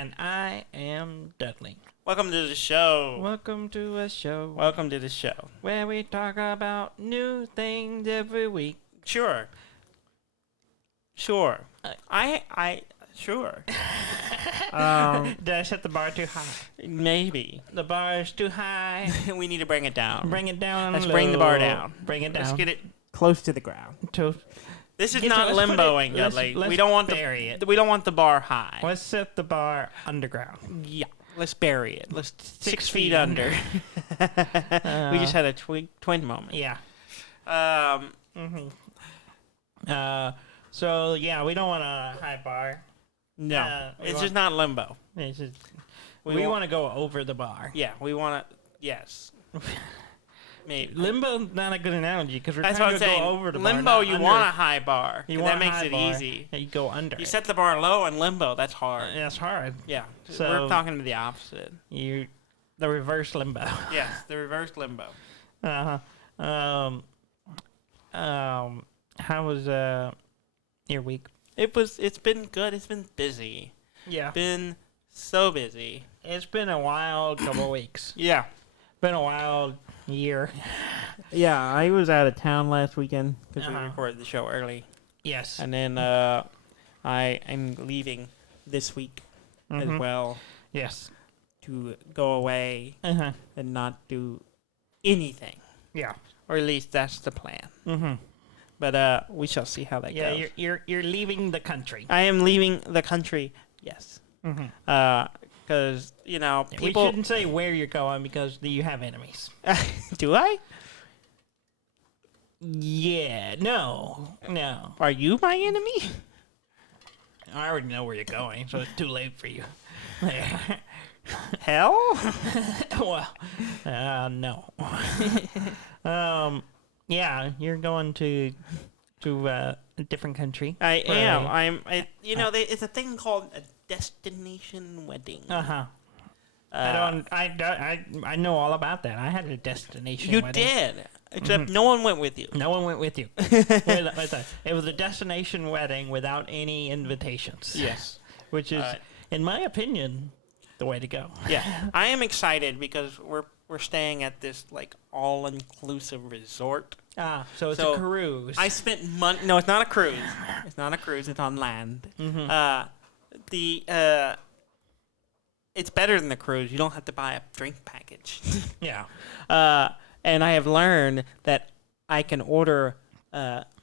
And I am Dudley. Welcome to the show. Welcome to a show Welcome to the show. where we talk about new things every week. Sure. Sure. Sure. Did I set the bar too high? Maybe. The bar is too high. We need to bring it down. Bring it down. Let's low. bring the bar down. Bring it down. Let's get it. Close to the ground. This is Get not to- let's put limboing, it- let's- Dudley. let's We don't want bury it. We don't want the bar high. Let's set the bar underground. Yeah. Let's bury it. Let's 6 feet feet under. We just had a twin moment. Yeah. Um. So yeah, we don't want a high bar. No. we It's want- just not limbo. It's just, We we want- want to go over the bar. Yeah. We want to. Yes. Maybe. Limbo's not a good analogy because we're That's trying what to I'm saying. go over the Limbo, bar. you want a high bar. You and want that a makes high it bar, easy. and you go under. You it. set the bar low in limbo. That's hard. That's hard. Yeah. So- We're talking to the opposite. The reverse limbo. Yes, the reverse limbo. How was your week? It's been good. It's been busy. Yeah, Been so busy. it's been a wild couple of weeks. Yeah. Been a wild year. Yeah, I was out of town last weekend. Because we recorded the show early. Yes. And then I am leaving this week as Mhm. well Yes. to go away Uh-huh. and not do anything. Yeah. Or at least that's the plan. Mm-hmm. But we shall see how that Yeah, goes. you're leaving the country. I am leaving the country. Yes. Mm-hmm. Because, We people... shouldn't say where you're going because you have enemies. Do I? Yeah. No. Are you my enemy? I already know where you're going, so it's too late for you. Hell? Well, no. Yeah, you're going to a different country. I am. Right. It's a thing called a destination wedding. Uh-huh. I know all about that. I had a destination You wedding. did, except no one went with you. No one went with you. It was a destination wedding without any invitations. Yes. Which is, in my opinion, the way to go. Yeah, I am excited because we're staying at this like all-inclusive resort. So it's a cruise. I spent money. No, it's not a cruise. It's not a cruise. It's on land. Mm-hmm. It's better than the cruise. You don't have to buy a drink package. Yeah. And I have learned that I can order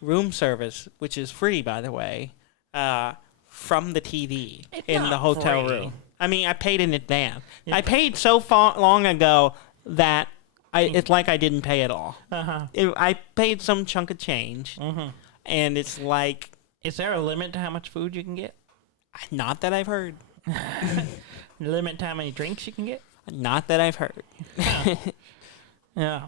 room service, which is free, by the way, from the TV in the not hotel free. room. I mean, I paid in advance. Yeah. I paid so long ago that it's like I didn't pay at all. Uh-huh. I paid some chunk of change, Mm-hmm. and it's like, Is there a limit to how much food you can get? not that I've heard. Limit to how many drinks you can get? Not that I've heard. Yeah.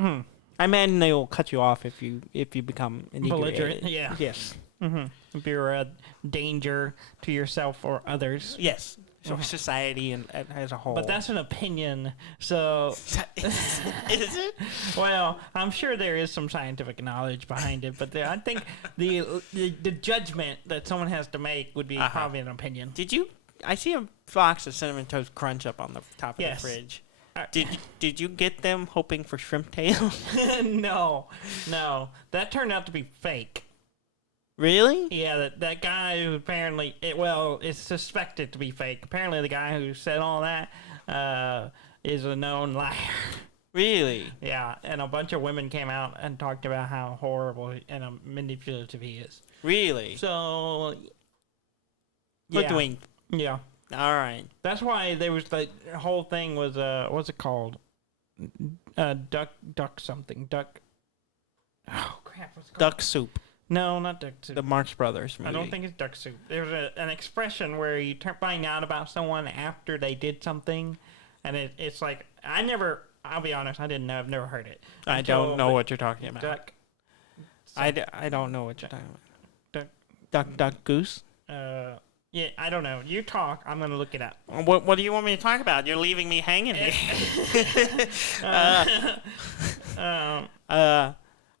Hmm. I imagine they will cut you off if you become Belligerent. inebriated. Yeah. Yes. Mm-hmm. If you're a danger to yourself or others. Yes. So society and as a whole. But that's an opinion, so... Is it? Well, I'm sure there is some scientific knowledge behind it, but I think the judgment that someone has to make would be probably an opinion. Did you? I see a box of Cinnamon Toast Crunch up on the top of Yes. the fridge. Did you get them hoping for shrimp tails? No. That turned out to be fake. Really? Yeah, that guy who apparently... it's suspected to be fake. Apparently the guy who said all that is a known liar. Really? Yeah, and a bunch of women came out and talked about how horrible and manipulative he is. Really? So... We're doing. Yeah. All right. That's why there was the whole thing was what's it called? Duck something. Duck. Oh crap! What's it called? Duck soup. No, not duck soup. The Marx Brothers movie. I don't think it's duck soup. There's an expression where you find out about someone after they did something, and it's like I'll be honest, I didn't know. I've never heard it. I don't know what you're talking about. Duck. I don't know what you're talking about. Duck. Duck goose. Yeah, I don't know. You talk. I'm gonna look it up. What do you want me to talk about? You're leaving me hanging here.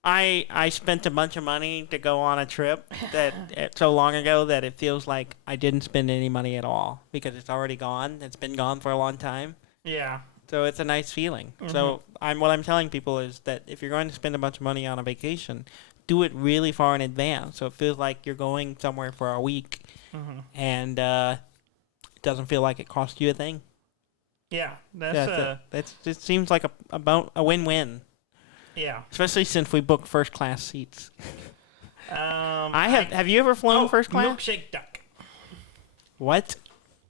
I spent a bunch of money to go on a trip that so long ago that it feels like I didn't spend any money at all because it's already gone. It's been gone for a long time. Yeah. So it's a nice feeling. So what I'm telling people is that if you're going to spend a bunch of money on a vacation, do it really far in advance. So it feels like you're going somewhere for a week, and it doesn't feel like it cost you a thing. Yeah. That's It seems like a win-win. yeah. Especially since we booked first class seats. I Have you ever flown first class? Milkshake duck. What?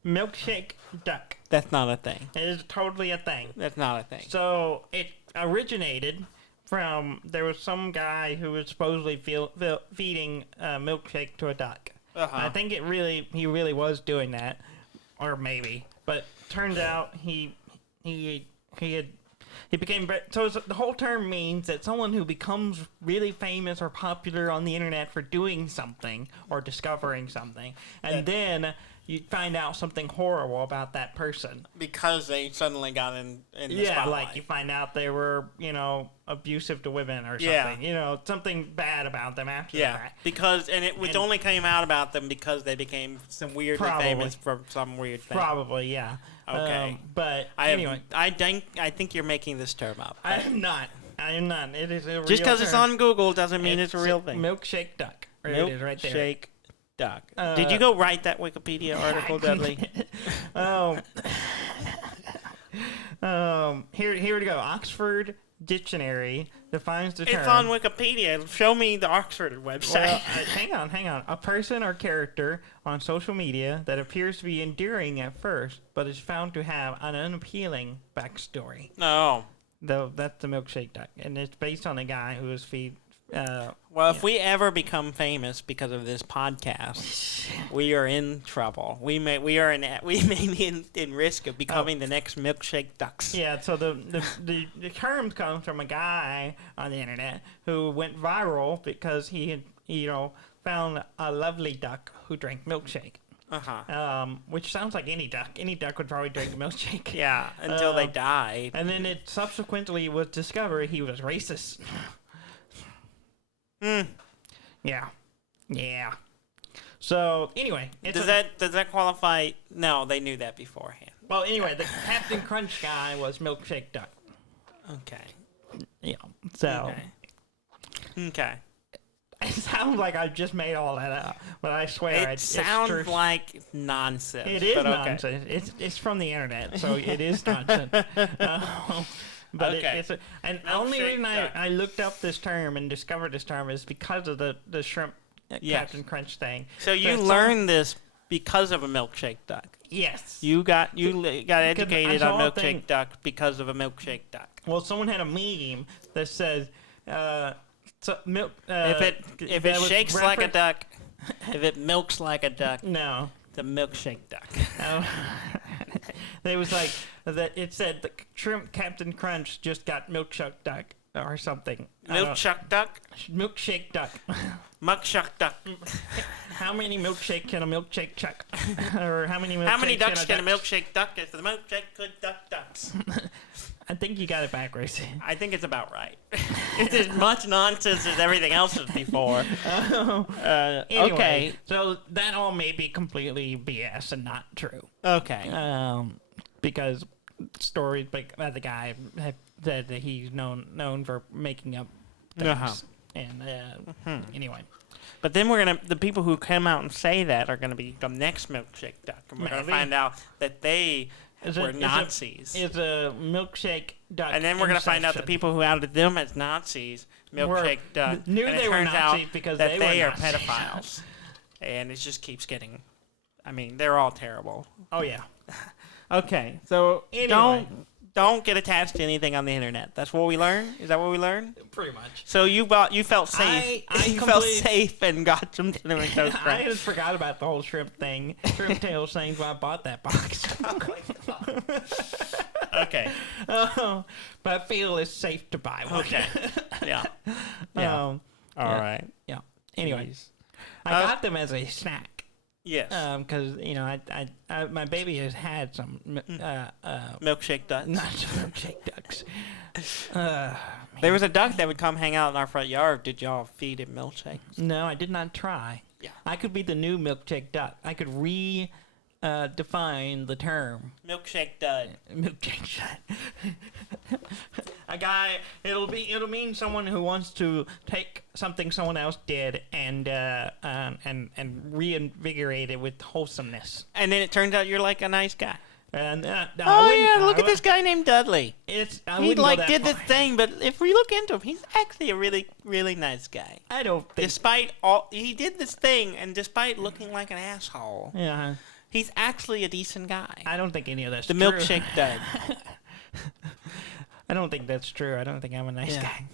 Milkshake duck. That's not a thing. It is totally a thing. That's not a thing. So it originated from there was some guy who was supposedly feeding a milkshake to a duck. I think he really was doing that, or maybe. But turns out he became so the whole term means that someone who becomes really famous or popular on the internet for doing something or discovering something, and then you find out something horrible about that person Because they suddenly got in the yeah, spotlight. like you find out they were, abusive to women or something. Yeah. Something bad about them after Yeah, that. because it only came out about them because they became some weirdly Probably. famous for some weird thing. Probably, yeah. Okay. But I anyway, think you're making this term up. I am not. It is a real Just because it's term. on Google doesn't mean it's a real thing. Milkshake duck. It is right there. Milkshake duck. Did you go write that Wikipedia article, Dudley? Here we go. Oxford Dictionary defines the term. It's on Wikipedia. Show me the Oxford website. Well, hang on. A person or character on social media that appears to be endearing at first, but is found to have an unappealing backstory. No. Though that's the milkshake duck, and it's based on a guy who was Well, if we ever become famous because of this podcast, we are in trouble. We may be in risk of becoming the next milkshake ducks. Yeah, so the term comes from a guy on the internet who went viral because he had found a lovely duck who drank milkshake. Which sounds like any duck. Any duck would probably drink a milkshake. Yeah, until they died. And then it subsequently was discovered he was racist. Yeah. So anyway, Does that qualify? No, they knew that beforehand. well, anyway, the Captain Crunch guy was milkshake duck. Okay. Yeah. So Okay. it sounds like I just made all that up, but I swear It it's sounds true. like nonsense. It is but okay. nonsense. It's from the internet, so it is nonsense. But Okay. it's the only Milkshake reason duck. I looked up this term and discovered this term is because of the shrimp Yes. Captain Crunch thing. So you That learned this because of a milkshake duck. Yes. You got educated I on saw a milkshake thing- duck because of a milkshake duck. Well, someone had a meme that says, milk. If it that was shakes like a refer- duck, if it milks like a duck, No. it's a milkshake duck. It was like that. It said the shrimp Captain Crunch just got milkshake duck or something. Milkshake duck? Milkshake duck. Muckshake duck. How many milkshake can a milkshake chuck? Or how many milkshakes How many ducks can a duck- milkshake duck if the milkshake could duck ducks? I think you got it backwards. I think it's about right. It's as much nonsense as everything else was before. Anyway, Okay. so that all may be completely BS and not true. Okay. Because stories like the guy have said that he's known for making up things. Uh-huh. And anyway, But then the people who come out and say that are going to become next milkshake duck. And we're going to Maybe. find out that they Is were it- is it- Nazis. is a milkshake duck. And then we're going to find out the inception. people who outed them as Nazis, milkshake duck. knew and they it were turns Nazis out because that they were are Nazis. pedophiles. And it just keeps getting. I mean, they're all terrible. Oh yeah. Okay, so Anyway. don't get attached to anything on the internet. That's what we learn. Is that what we learned? Pretty much. So you felt safe. I you felt completely- safe and got some cinnamon toast I crunch. just forgot about the whole shrimp thing. Shrimp tails thing when I bought that box. Okay. But I feel it's safe to buy one. Okay. Yeah. Yeah. All All right. Yeah. Anyway, Jeez. I got them as a snack. Yes. Because I my baby has had some Milkshake ducks. not milkshake ducks. Man, There was a duck that would come hang out in our front yard. Did y'all feed him milkshakes? No, I did not try. Yeah. I could be the new milkshake duck. I could define the term. Milkshake dud. Milkshake dud. A guy. It'll mean someone who wants to take something someone else did and reinvigorate it with wholesomeness. And then it turns out you're like a nice guy. And Look at this guy named Dudley. He did this thing, but if we look into him, he's actually a really, really nice guy. I don't think. Despite he did this thing, and despite looking like an asshole, Yeah. he's actually a decent guy. I don't think any of that's the true. milkshake dud. I don't think that's true. I don't think I'm a nice guy.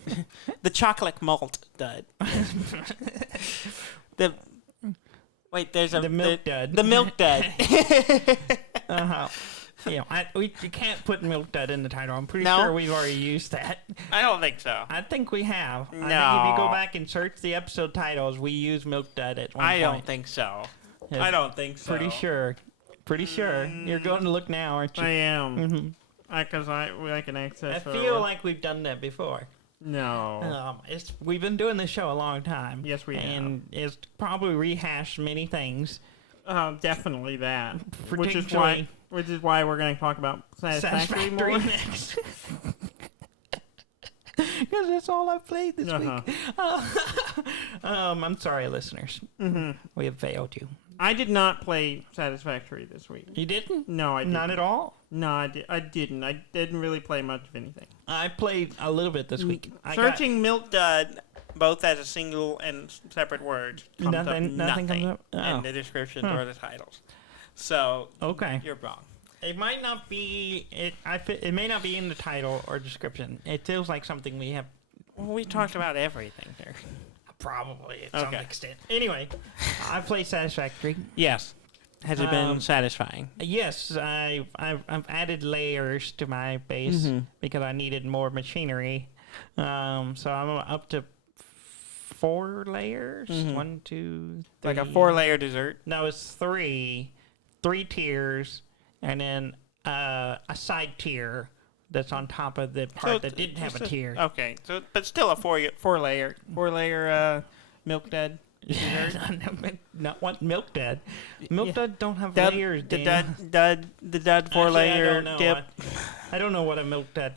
The chocolate malt dud. There's the milk dud. The milk dud. You can't put milk dud in the title. I'm pretty sure we've already used that. I don't think so. I think we have. No. I think if you go back and search the episode titles, we use milk dud at one point. I don't think so. Yeah, I don't think so. Pretty sure. You're going to look now, aren't you? I am. Mm-hmm. Because I can access. I feel like we've done that before. No. We've been doing this show a long time. Yes, we have. And it's probably rehashed many things. Definitely that. Particularly Which is why we're going to talk about Satisfactory more. next. Because that's all I've played this week. I'm sorry, listeners. Mm-hmm. We have failed you. I did not play Satisfactory this week. You didn't? No, I didn't. Not at all? No, I didn't. I didn't really play much of anything. I played a little bit this week. Searching milk dud, both as a single and separate word, comes nothing comes up? in the description or the titles. So okay, you're wrong. It might not be. It may not be in the title or description. It feels like something we have. Well, we talked about everything here. Probably at some extent. Anyway, I play Satisfactory. Yes. Has it been satisfying? Yes, I've added layers to my base because I needed more machinery. So I'm up to 4 layers. 1, 2, 3. Like a 4-layer dessert? No, it's 3 tiers, and then a side tier that's on top of the part that didn't have a tier. Okay, but still a 4-layer milk dud. Not what milk dud. Milk dud don't have layers. The dud 4-layer dip. I don't know what a milk dud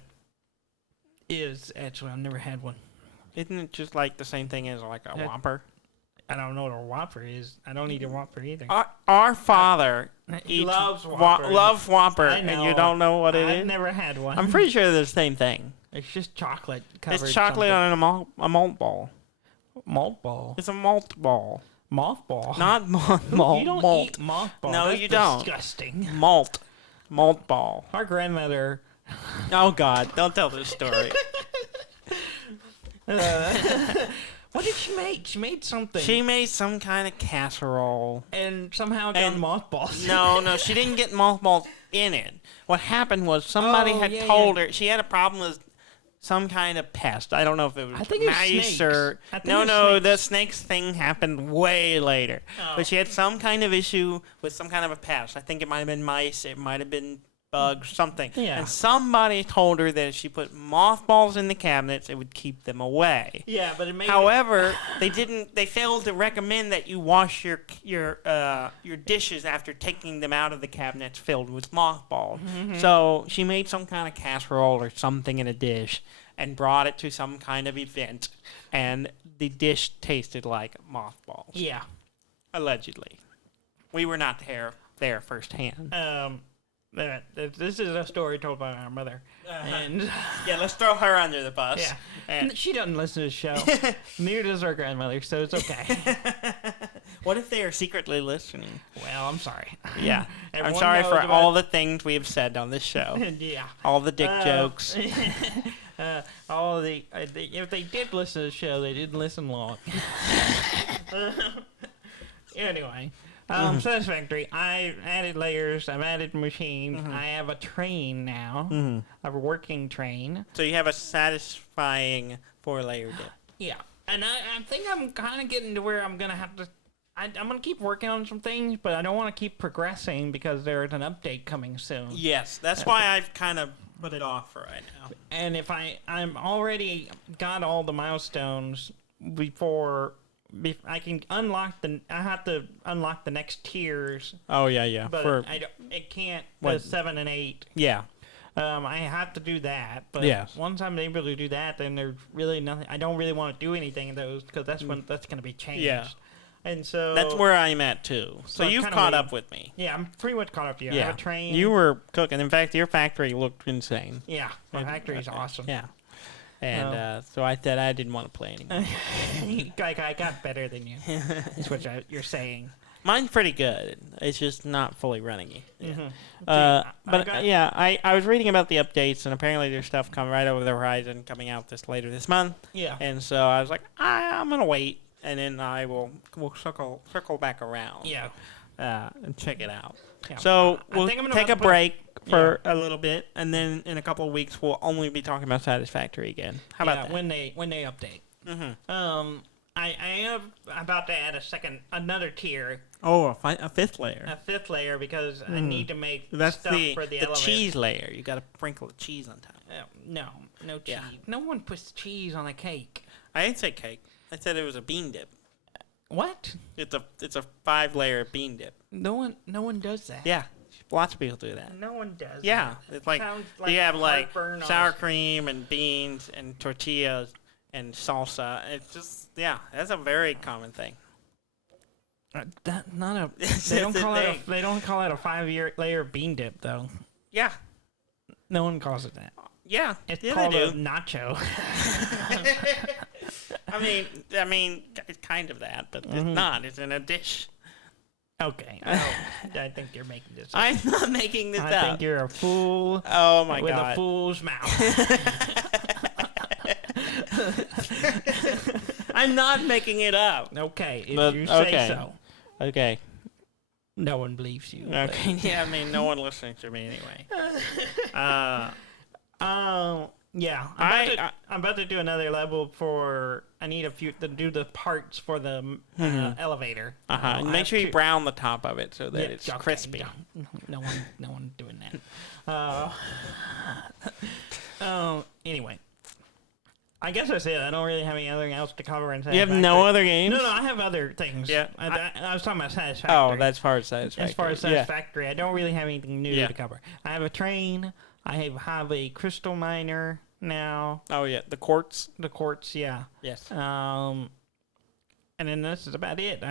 is. Actually, I've never had one. Isn't it just like the same thing as like a Whopper? I don't know what a Whopper is. I don't eat a Whopper either. Our father loves Whopper. Loves Whopper, and you don't know what it is? I've never had one. I'm pretty sure they're the same thing. It's just chocolate covered. It's chocolate on a malt ball. Malt ball. It's a malt ball. Mothball. Not malt. You don't eat mothball. No, That's you don't. Disgusting. Malt ball. Our grandmother. Oh God! Don't tell this story. What did she make? She made something. She made some kind of casserole. And somehow got mothballs. No, she didn't get mothballs in it. What happened was somebody had told her she had a problem with some kind of pest. I don't know if it was mice or... No, the snakes thing happened way later. Oh. But she had some kind of issue with some kind of a pest. I think it might have been mice. It might have been bugs, something. Yeah. And somebody told her that if she put mothballs in the cabinets, it would keep them away. Yeah, but it made. However, they failed to recommend that you wash your dishes after taking them out of the cabinets filled with mothballs. Mm-hmm. So she made some kind of casserole or something in a dish and brought it to some kind of event, and the dish tasted like mothballs. Yeah. Allegedly. We were not there firsthand. This is a story told by our mother. And yeah, let's throw her under the bus. Yeah. And she doesn't listen to the show. Neither does our grandmother, so it's okay. What if they are secretly listening? Well, I'm sorry. Yeah. I'm sorry for all the things we have said on this show. Yeah. All the dick jokes. If they did listen to the show, they didn't listen long. Anyway. Satisfactory. I added layers. I've added machines. Mm-hmm. I have a train now. Mm-hmm. I have a working train. So you have a satisfying 4-layer dip. Yeah. And I think I'm kind of getting to where I'm going to have to... I'm going to keep working on some things, but I don't want to keep progressing because there's an update coming soon. Yes. That's why I've kind of put it off for right now. And if I'm already got all the milestones before I can unlock I have to unlock the next tiers. Oh yeah. But it can't. The 7 and 8. Yeah. I have to do that, but once I'm able to do that, then there's really nothing. I don't really want to do anything in those because that's when that's going to be changed. Yeah. And so that's where I'm at too. So you've caught up with me. Yeah, I'm pretty much caught up to you. Yeah. I have a train. You were cooking. In fact, your factory looked insane. Yeah, my factory's awesome. Yeah. And so I said I didn't want to play anymore. I got better than you. Is what you're saying. Mine's pretty good. It's just not fully running. Mm-hmm. I was reading about the updates, and apparently there's stuff coming right over the horizon coming out later this month. Yeah. And so I was like, I'm gonna wait, and then we'll circle back around. Yeah. And check it out. Yeah. So we'll take a break for a little bit, and then in a couple of weeks we'll only be talking about Satisfactory again. How about that? when they update. Mm-hmm. I am about to add another tier. Oh, a fifth layer. A fifth layer because I need to make That's stuff for the elevator. Cheese layer. You got to sprinkle the cheese on top. No cheese. Yeah. No one puts cheese on a cake. I didn't say cake. I said it was a bean dip. What? It's a 5-layer bean dip. No one does that. Yeah, lots of people do that. No one does. Yeah, that. it's like you have like sour cream and beans and tortillas and salsa. It's just that's a very common thing. They don't call it a 5-layer bean dip though. Yeah, no one calls it that. Yeah, it's called a nacho. I mean, it's kind of that, but it's not. It's in a dish. Okay. I think you're making this up. I'm not making this up. I think you're a fool. Oh, my with God. With a fool's mouth. I'm not making it up. Okay, if you say so. Okay. No one believes you. Okay, yeah, no one listening to me anyway. Yeah, I'm about to do another level for. I need a few to do the parts for the elevator. And make sure you brown the top of it so that it's crispy. No one doing that. Anyway, I guess that's it. I don't really have anything else to cover. You have no other games? No, I have other things. Yeah, I was talking about Satisfactory. Oh, that's far as Satisfactory. As far as Satisfactory, I don't really have anything new to cover. I have a train. I have a crystal miner now. Oh yeah, the quartz. The quartz, yeah. Yes. And then this is about it.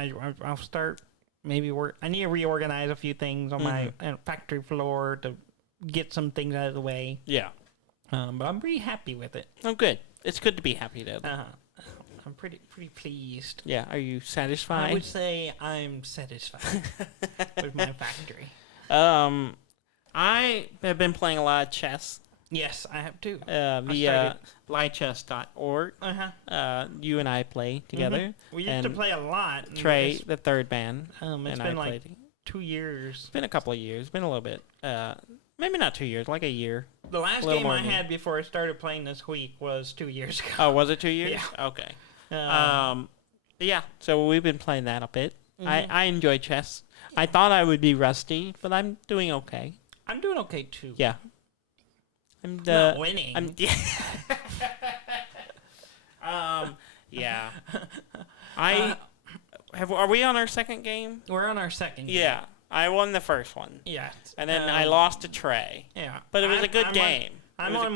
I'll start maybe work. I need to reorganize a few things on my factory floor to get some things out of the way. Yeah. But I'm pretty happy with it. Oh, good. It's good to be happy, though. I'm pretty pleased. Yeah. Are you satisfied? I would say I'm satisfied with my factory. I have been playing a lot of chess. Yes, I have too. Via lychess.org. You and I play together. We used to play a lot. Trey, the third man. It's been like 2 years. It's been a couple of years. It's been a little bit. Maybe not 2 years, like a year. The last game I had before I started playing this week was 2 years ago. Oh, was it 2 years? Yeah. Okay. Yeah, so we've been playing that a bit. I enjoy chess. I thought I would be rusty, but I'm doing okay. I'm doing okay too. Yeah. I'm not winning. Yeah. Are we on our second game? We're on our second game. Yeah. I won the first one. Yeah. And then I lost to Trey. Yeah. But it was a good game.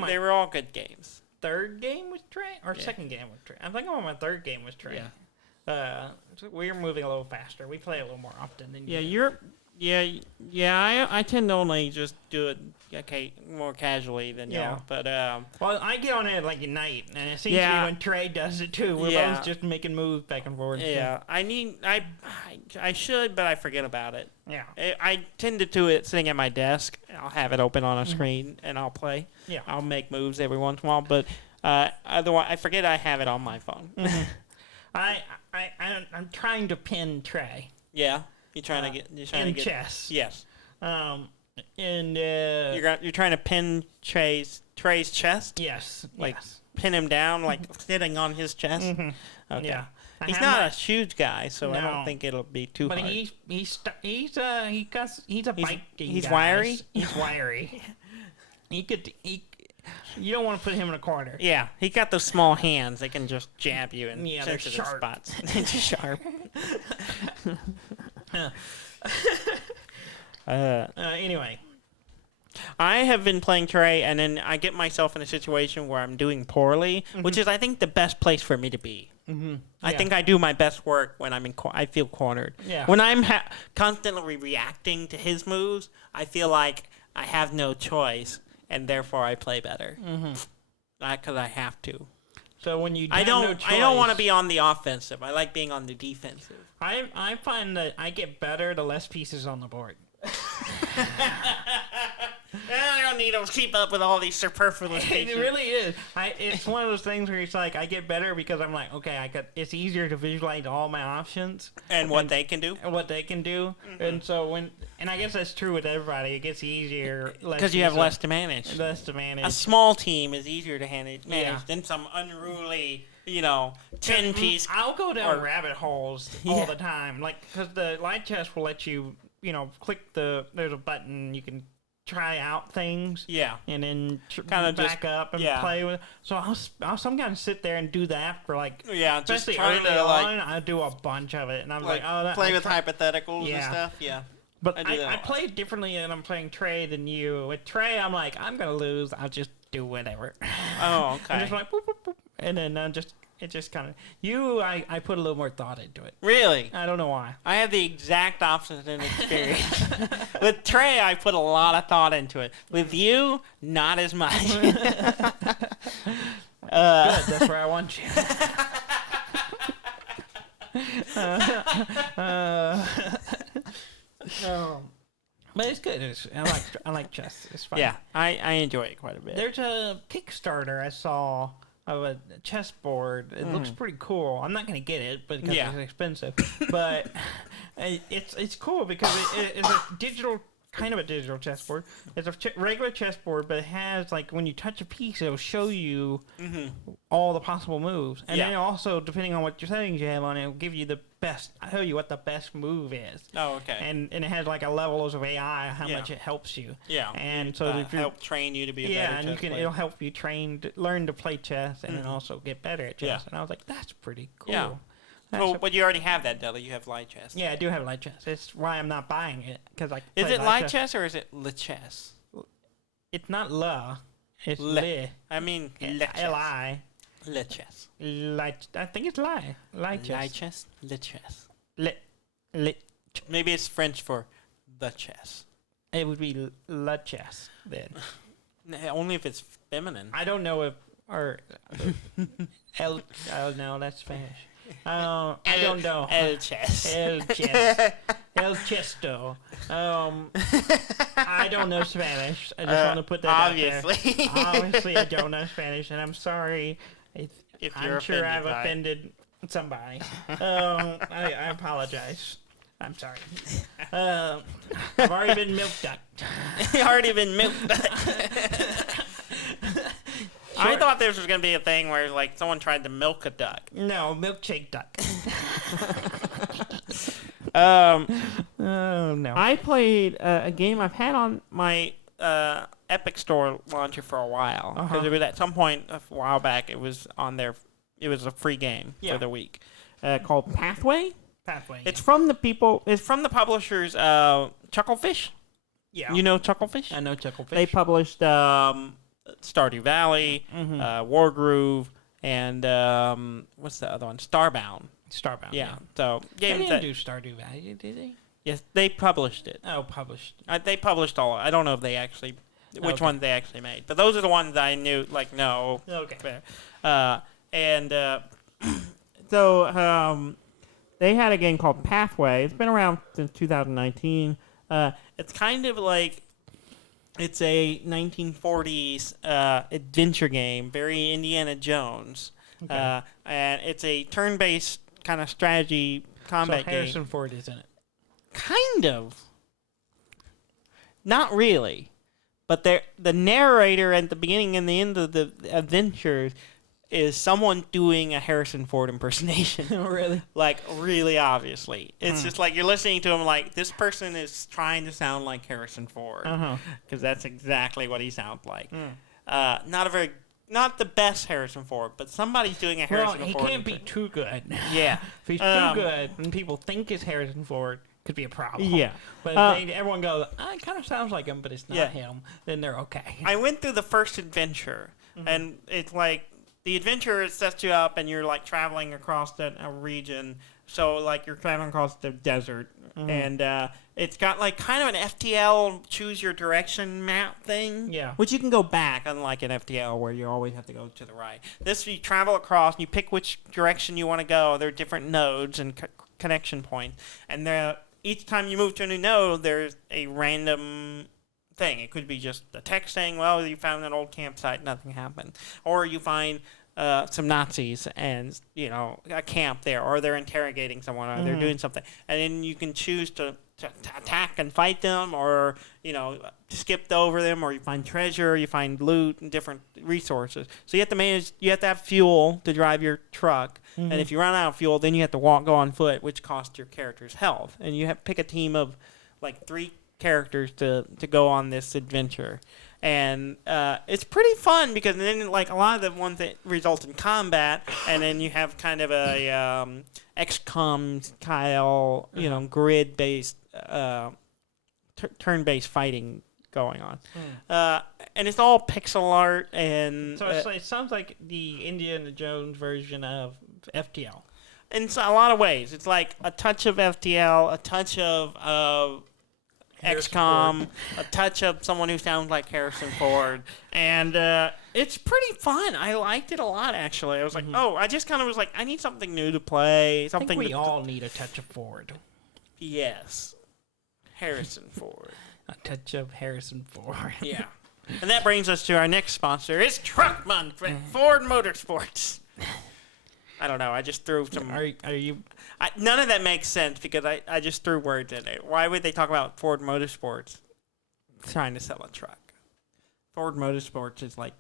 They were all good games. Third game with Trey? Or second game with Trey? I think I'm on my third game with Trey. Yeah. We're moving a little faster. We play a little more often than you. I tend to only just do it more casually than y'all. But well, I get on it like at night, and it seems to be when Trey does it too. We're both just making moves back and forth. Yeah, I should, but I forget about it. Yeah, I tend to do it sitting at my desk. I'll have it open on a screen, and I'll play. Yeah, I'll make moves every once in a while, but otherwise, I forget I have it on my phone. I'm trying to pin Trey. Yeah. You're trying to get chess. Yes. And you're trying to pin Trey's chest. Yes. Pin him down, like sitting on his chest. Mm-hmm. Okay. Yeah. He's not a huge guy, so I don't think it'll be too hard. But he's a Viking. He's wiry. He's wiry. You don't want to put him in a corner. Yeah, he got those small hands. They can just jab you in they're sensitive sharp. spots. It's sharp. Anyway. I have been playing Trey, and then I get myself in a situation where I'm doing poorly, which is, I think, the best place for me to be. Mm-hmm. I think I do my best work when I'm I feel cornered. Yeah. When I'm constantly reacting to his moves, I feel like I have no choice, and therefore I play better. Because I have to. So when you I don't want to be on the offensive. I like being on the defensive. I find that I get better the less pieces on the board. I don't need to keep up with all these superfluous pieces. It really is. It's one of those things where it's like I get better because I'm like, okay, it's easier to visualize all my options and what they can do. And so and I guess that's true with everybody. It gets easier because you have less to manage. A small team is easier to manage than some unruly, 10-piece. I'll go down rabbit holes all the time, like because the light chest will let you, click there's a button you can try out things, and then kind of back up and play with. So I'll sometimes sit there and do that for especially just early on. I do a bunch of it, and I'm like play with hypotheticals and stuff. Yeah, but I play differently, and I'm playing Trey than you. With Trey, I'm like, I'm gonna lose. I'll just do whatever. Oh, okay. I'm just like, boop, boop, boop, and then it just kind of I put a little more thought into it. Really? I don't know why. I have the exact opposite in experience. With Trey, I put a lot of thought into it. With you, not as much. Good. That's where I want you. But it's good. I like chess. It's fun. Yeah, I enjoy it quite a bit. There's a Kickstarter I saw of a chessboard. It looks pretty cool. I'm not gonna get it, but because it's expensive. But it's cool because it's a digital. Kind of a digital chessboard. It's a regular chessboard, but it has, when you touch a piece, it'll show you all the possible moves. And then also, depending on what your settings you have on it, it'll give you tell you what the best move is. Oh, okay. And it has, a levels of AI, how much it helps you. Yeah. And so if you help train you to be a better chess player. It'll help you learn to play chess, and then also get better at chess. Yeah. And I was like, that's pretty cool. Yeah. But you already have that, Dudley. You have light chess. Yeah, I do have light chess. That's why I'm not buying it. Is it light chess or is it le chess? It's not la. It's le. I mean le chess. L-I. Le chess. I think it's lie. Light chess. Light chess? Le chess. Le. Maybe it's French for the chess. It would be la chess then. Only if it's feminine. I don't know if... Or... oh, no, that's Spanish. I don't know. El chess. El chess. El chesto. I don't know Spanish. I just want to put that out there. Obviously, I don't know Spanish, and I'm sorry if I'm sure I've offended somebody. I apologize. I'm sorry. I've already been milk ducked. You've already been milk ducked. I thought this was going to be a thing where, someone tried to milk a duck. No, milkshake duck. No. I played a game I've had on my Epic Store launcher for a while. Because it was at some point a while back, it was on there. It was a free game for the week called Pathway. Pathway. It's from the people. It's from the publishers Chucklefish. Yeah. You know Chucklefish? I know Chucklefish. They published Stardew Valley, Wargroove, and what's the other one? Starbound. Yeah. So games they didn't do Stardew Valley, did they? Yes, they published it. Oh, published. They published all. I don't know if they actually, which ones they actually made, but those are the ones I knew. No. Okay. So they had a game called Pathway. It's been around since 2019. It's kind of like. It's a 1940s adventure game, very Indiana Jones. Okay. And it's a turn-based kind of strategy combat game. So Harrison Ford is in it. Kind of. Not really. But the narrator at the beginning and the end of the adventures is someone doing a Harrison Ford impersonation. Really? Like, really obviously. It's just like you're listening to him like, this person is trying to sound like Harrison Ford. Because that's exactly what he sounds like. Not the best Harrison Ford, but somebody's doing a Harrison Ford. Well, he can't be too good. Yeah. If he's too good and people think it's Harrison Ford, could be a problem. Yeah. But if everyone goes, it kind of sounds like him, but it's not him, then they're okay. I went through the first adventure, and it's like, the adventure sets you up, and you're like traveling across a region. So like you're traveling across the desert, and it's got like kind of an FTL choose your direction map thing. Yeah. Which you can go back, unlike an FTL where you always have to go to the right. This you travel across, and you pick which direction you want to go. There are different nodes and connection points, and each time you move to a new node, there's a random thing. It could be just the text saying, well, you found an old campsite, nothing happened. Or you find some Nazis and, a camp there, or they're interrogating someone, or they're doing something. And then you can choose to attack and fight them, or, skip over them, or you find treasure, you find loot and different resources. So you have to have fuel to drive your truck. And if you run out of fuel, then you have to go on foot, which costs your character's health. And you have to pick a team of like 3 characters to go on this adventure. And it's pretty fun because then like a lot of the ones that result in combat, and then you have kind of a XCOM style, grid-based, turn-based fighting going on. And it's all pixel art, and so it sounds like the Indiana Jones version of FTL. In a lot of ways, it's like a touch of FTL, a touch of XCOM, a touch of someone who sounds like Harrison Ford, and it's pretty fun. I liked it a lot, actually. I was like, I just kind of was like, I need something new to play. I think we all need a touch of Ford. Yes. Harrison Ford. A touch of Harrison Ford. Yeah. And that brings us to our next sponsor. It's Truck Month at Ford Motorsports. I don't know. I just threw some... Are you... none of that makes sense because I just threw words in it. Why would they talk about Ford Motorsports trying to sell a truck? Ford Motorsports is like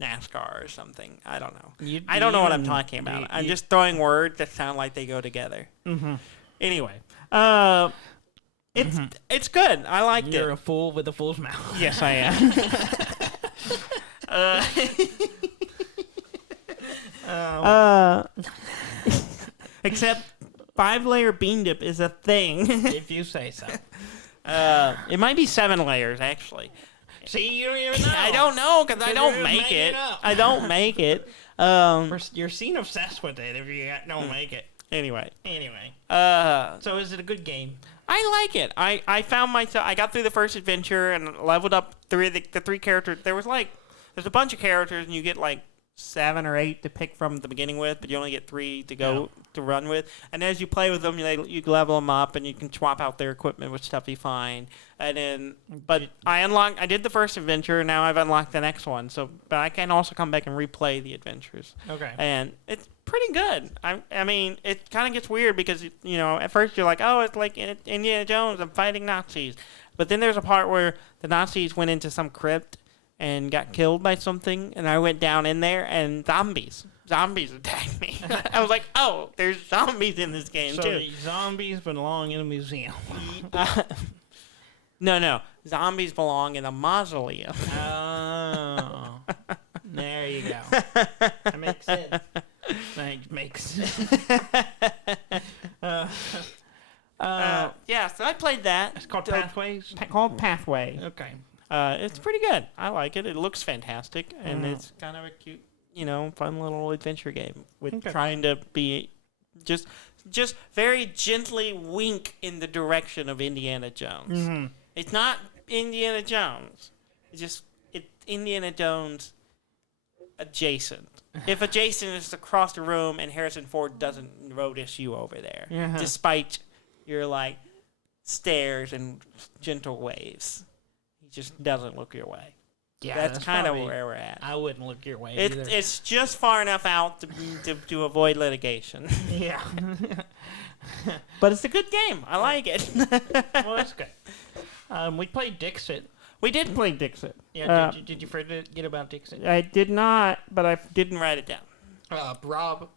NASCAR or something. I don't know. I don't know what I'm talking about. I'm just throwing words that sound like they go together. Anyway. It's good. I liked it. You're a fool with a fool's mouth. Yes, I am. Except 5-layer bean dip is a thing. If you say so. It might be 7 layers, actually. See, you don't even know. I don't know because I don't make it. I don't make it. You're seen obsessed with it if you don't make it. Anyway. So is it a good game? I like it. I found myself. I got through the first adventure and leveled up the 3 characters. There's a bunch of characters, and you get like 7 or 8 to pick from the beginning with, but you only get 3 to go to run with. And as you play with them, you level them up, and you can swap out their equipment with stuff you find. And then, but I did the first adventure, and now I've unlocked the next one. So, but I can also come back and replay the adventures. Okay. And it's pretty good. I mean, it kind of gets weird because at first you're like, oh, it's like Indiana Jones. I'm fighting Nazis, but then there's a part where the Nazis went into some crypt and got killed by something, and I went down in there, and zombies attacked me. I was like, oh, there's zombies in this game, too. So the zombies belong in a museum. No. Zombies belong in a mausoleum. Oh. There you go. That makes sense. That makes sense. So I played that. It's called Pathways? Called Pathway. Okay. It's pretty good. I like it. It looks fantastic, and it's kind of a cute, fun little adventure game with trying to be just very gently wink in the direction of Indiana Jones. It's not Indiana Jones. It's Indiana Jones adjacent. If adjacent is across the room and Harrison Ford doesn't notice you over there, despite your stares and gentle waves. Just doesn't look your way. Yeah, that's kind of where we're at. I wouldn't look your way either. It's just far enough out to avoid litigation. Yeah. But it's a good game. I like it. Well, that's good. We played Dixit. We did play Dixit. Yeah. Did you forget about Dixit? I did not, but I didn't write it down. Rob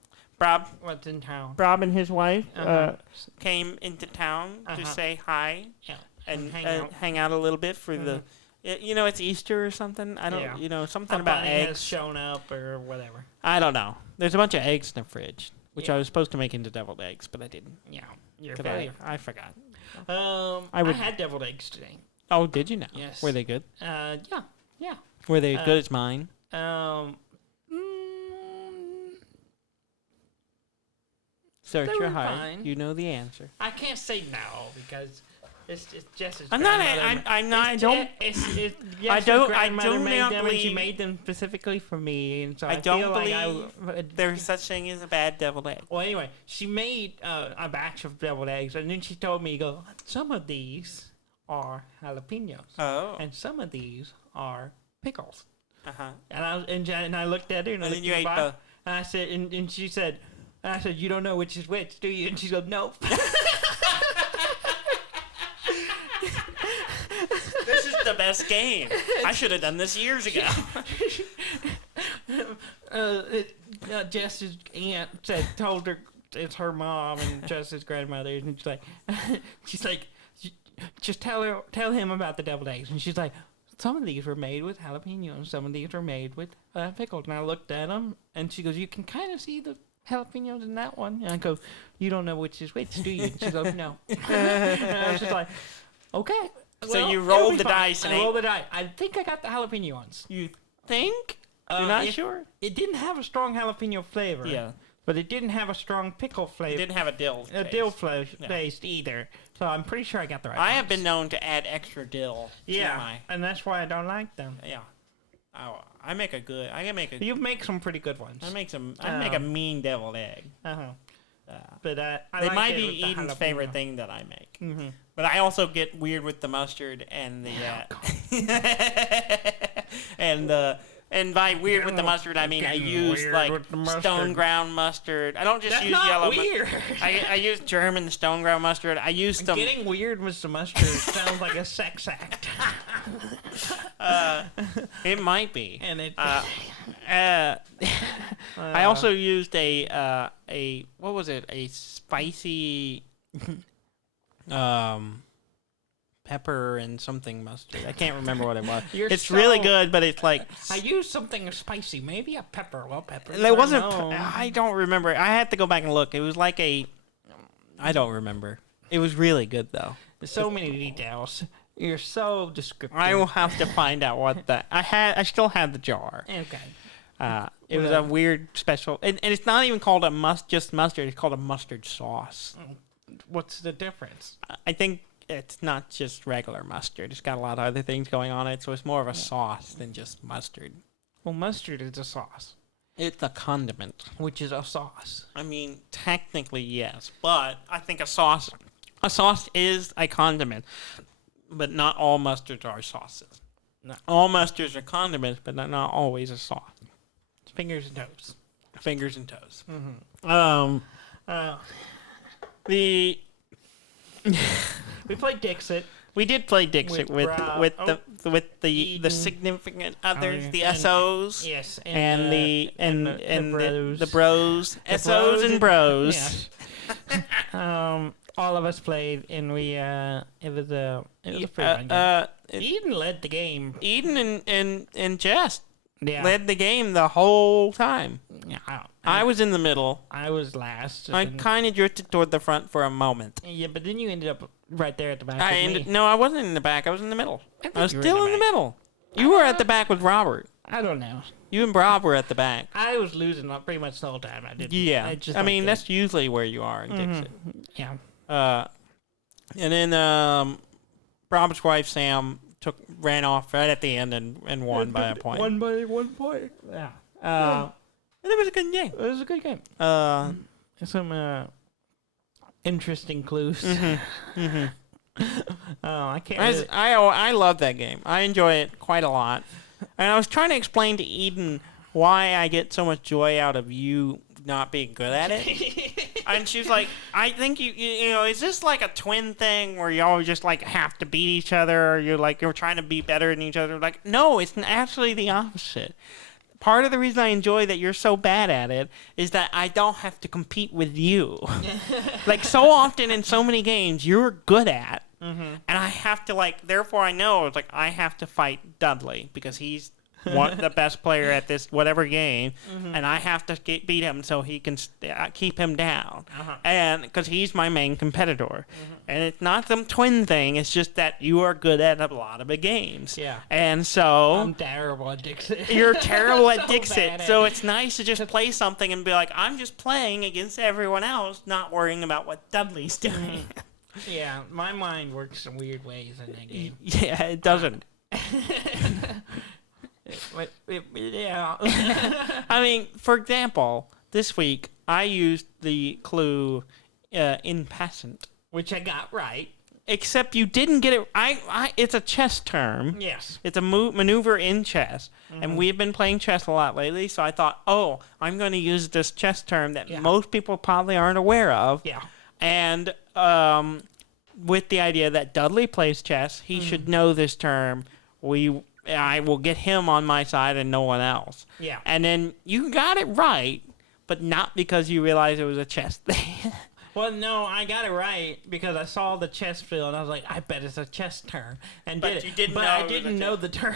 was in town. Rob and his wife Uh-huh. came into town to Uh-huh. say hi Yeah. and hang hang out. out a little bit for the. It's Easter or something. I don't. Yeah. Something A about bunny eggs. has shown up or whatever. I don't know. There's a bunch of eggs in the fridge, which Yeah. I was supposed to make into deviled eggs, but I didn't. Yeah, you're 'Cause failure. I forgot. I had deviled eggs today. Oh, did you know? Yes. Were they good? Yeah. Were they good as mine? Mm, Search they your were heart. fine. You know the answer. I can't say no because it's Jess's I'm not. grandmother. I'm not. I don't. Jess's I don't- I grandmother do made not them, and she believe- made them specifically for me, and so I I, don't feel believe like There's such thing as a bad deviled egg. Well, anyway, she made a batch of deviled eggs, and then she told me, "Go, some of these are jalapenos, Oh. and some of these are pickles." Uh huh. And I looked at her, and, I And then looked you at the ate box, both. and I said, and she said, "You don't know which is which, do you?" And she goes, "Nope." This is the best game. I should have done this years ago. Jess's aunt told her it's her mom and Jess's grandmother, and she's like, just tell him about the deviled eggs, and she's like, some of these were made with jalapenos, some of these were made with pickles, and I looked at them, and she goes, you can kind of see the jalapenos in that one, and I go, you don't know which is which, do you? And she goes, no. And I was just like, okay. So you it'll rolled be the fine. dice and I rolled the dice. I think I got the jalapeno ones. You think? You're not It- sure? It didn't have a strong jalapeno flavor. Yeah. But it didn't have a strong pickle It flavor. didn't have a dill. Yeah. Taste either. So I'm pretty sure I got the right I have ones. been known to add extra dill. Yeah, To my, and that's why I don't like them. yeah. I make a good. I can make a. You make some pretty good ones. I make some. I make a mean deviled egg. Uh-huh. But I It like might it be with the Eden's jalapeno. favorite thing that I make. Mm-hmm. But I also get weird with the mustard and the and by weird with the mustard I mean I Getting use weird like with the mustard. stone ground mustard. I don't just That's use not yellow. weird. I use German stone ground mustard. I use some. Getting weird with the mustard sounds like a sex act. It might be. And it. I also used a what was it? A spicy pepper and something mustard. I can't remember what it was. It's really good, but it's like I used something spicy, maybe a pepper. Well, pepper. it wasn't. I don't remember. I had to go back and look. It was like a. I don't remember. It was really good though. There's so many details. You're so descriptive. I will have to find out what that. I still had the jar. Okay. It was a weird special, and it's not even called just mustard. It's called a mustard sauce. What's the difference? I think it's not just regular mustard. It's got a lot of other things going on it, so it's more of a sauce than just mustard. Well, mustard is a sauce, It's a condiment. which is a sauce. I mean, technically yes, but I think a sauce is a condiment, but not all mustards are sauces. No. All mustards are condiments, but not always a sauce. Fingers and toes. Fingers and toes. Uh, The we played Dixit. We did play Dixit With with the Eden. significant others, yeah. the And- SOs, Yes. and the bros, The SOs and bros. Yes. All of us played, and we it was a pretty fun game. Eden led the game. Eden and Jess Yeah. led the game the whole time. Yeah. I was in the middle. I was last. I and- kind of drifted toward the front for a moment. Yeah, but then you ended up right there at the back. No, I wasn't in the back. I was in the middle. think I was you were still in the middle. You were at the back with Robert. I don't know. You and Rob were at the back. I was losing pretty much the whole time. I did. Yeah. I mean, liked that's usually where you are in Dixit. it. Yeah. And then Robert's wife Sam ran off right at the end and won by a point. Won by 1 point. Yeah. And it was a good game. It was a good game. Some interesting clues. I can't. I love that game. I enjoy it quite a lot. And I was trying to explain to Eden why I get so much joy out of you not being good at it. And she's like, I think you know, is this like a twin thing where you always just like have to beat each other, or you're trying to be better than each other? Like, no, it's actually the opposite. part of the reason I enjoy that you're so bad at it is that I don't have to compete with you. Like, so often in so many games, you're good at, and I have to, therefore I know, it's like, I have to fight Dudley because he's the best player at this whatever game, and I have to beat him so he can keep him down, and because he's my main competitor. And it's not some twin thing, it's just that you are good at a lot of the games. Yeah. And so I'm terrible at Dixit. you're terrible at So Dixit, so it's nice to just play something and be like, I'm just playing against everyone else, not worrying about what Dudley's doing. Yeah, my mind works in weird ways in that game. Yeah, it doesn't. Yeah. I mean, for example, this week I used the clue in passant. Which I got right. Except you didn't get it. It's a chess term. Yes. It's a maneuver in chess. And we've been playing chess a lot lately, so I thought, I'm going to use this chess term that most people probably aren't aware of. Yeah. And with the idea that Dudley plays chess, he should know this term. I will get him on my side and no one else. Yeah. And then you got it right, but not because you realized it was a chess thing. Well, no, I got it right because I saw the chess field and I was like, I bet it's a chess term. And But you didn't but know I it was didn't a know the term.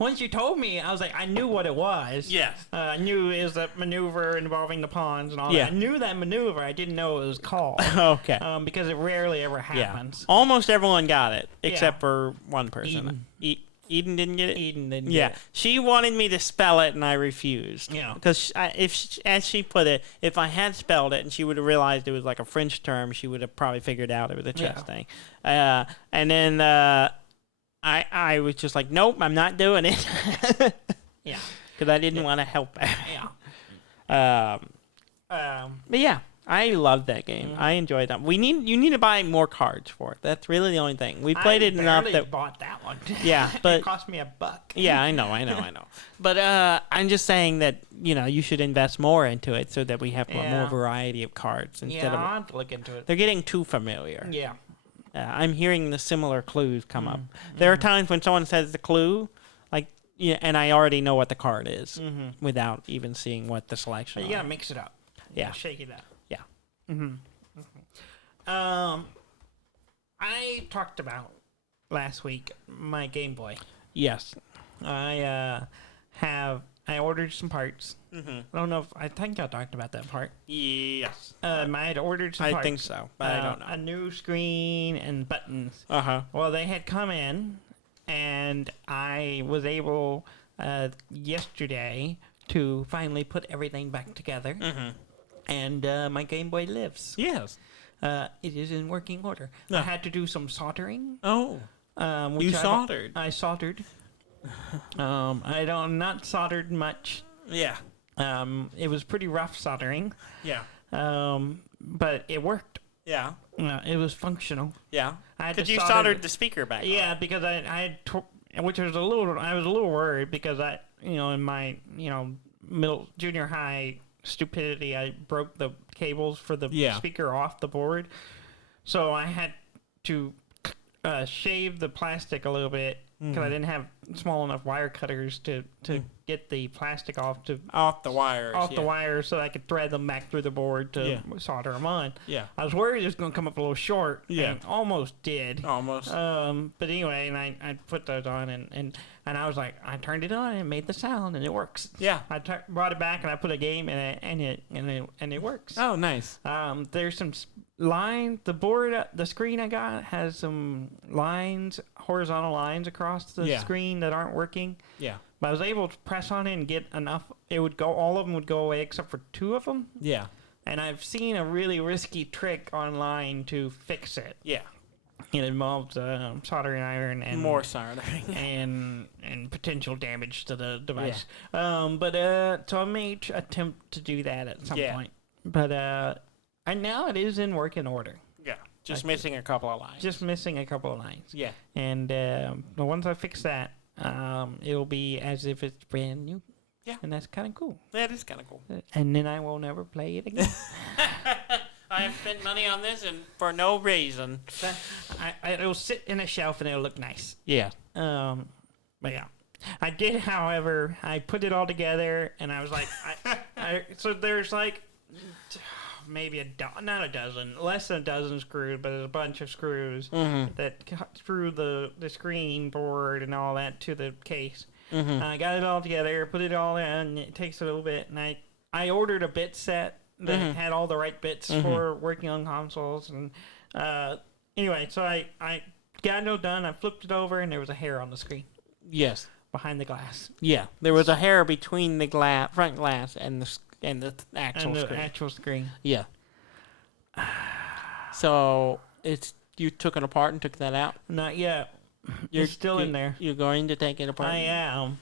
Once you told me, I was like, I knew what it was. Yes. I knew it was a maneuver involving the pawns and all Yeah. that. I knew that maneuver. I didn't know it was called. Okay. Because it rarely ever happens. Almost everyone got it, except for one person. Eden. Eden didn't get it? Eden didn't Yeah. get it. She wanted me to spell it, and I refused. Yeah. Because, as she put it, if I had spelled it and she would have realized it was like a French term, she would have probably figured out it was a chess thing. And then I was just like, nope, I'm not doing it. Yeah. Because I didn't want to help her. Yeah. But yeah, I love that game. I enjoyed that. You need to buy more cards for it. That's really the only thing. We played it enough I that bought that one. Yeah, but it cost me $1. yeah, I know. But I'm just saying that you should invest more into it so that we have more variety of cards instead Yeah, of I'll have to look into it. they're getting too familiar. Yeah. I'm hearing the similar clues come up. There are times when someone says the clue, and I already know what the card is without even seeing what the selection. But you gotta mix it up. Yeah. Shake it up. Yeah. I talked about last week my Game Boy. Yes. I ordered some parts. I don't know if I think I talked about that part. Yes. I had ordered some I parts. think so, but I don't know. A new screen and buttons. Uh-huh. Well, they had come in, and I was able yesterday to finally put everything back together. And my Game Boy lives. Yes. It is in working order. I had to do some soldering. Oh. Which soldered? I soldered. Not soldered much. Yeah. It was pretty rough soldering. Yeah. But it worked. Yeah. It was functional. Yeah. Because you soldered the speaker back. Yeah, because I had, which was I was a little worried because in my junior high stupidity, I broke the cables for the speaker off the board, so I had to shave the plastic a little bit because I didn't have small enough wire cutters to get the plastic off the wires so I could thread them back through the board to solder them on. Yeah. I was worried it was going to come up a little short. Yeah. And almost did. Almost. But anyway, and I put those on and I was like, I turned it on and it made the sound and it works. Yeah. I brought it back and I put a game in it and it works. Oh, nice. There's some lines. The screen I got has some lines, horizontal lines across the screen that aren't working. Yeah. But I was able to press on it and get enough. All of them would go away except for 2 of them. Yeah. And I've seen a really risky trick online to fix it. Yeah. It involves soldering iron and more soldering and potential damage to the device. So I may attempt to do that at some point. But and now it is in working order. Yeah. Just missing a couple of lines. Yeah. And once I fix that, it'll be as if it's brand new. Yeah. And that's kind of cool. That is kind of cool. And then I will never play it again. I have spent money on this and for no reason. It'll sit in a shelf and it'll look nice. Yeah. But yeah. I did, however, I put it all together, and I was like, so there's like maybe not a dozen, less than a dozen screws, but there's a bunch of screws that screw the screen board and all that to the case. I got it all together, put it all in. It takes a little bit, and I ordered a bit set that had all the right bits for working on consoles. And anyway, so I got it all done. I flipped it over, and there was a hair on the screen. Yes. Behind the glass. Yeah, there was a hair between the front glass and the actual screen. Yeah. So you took it apart and took that out? Not yet. It's still in there. You're going to take it apart? I am.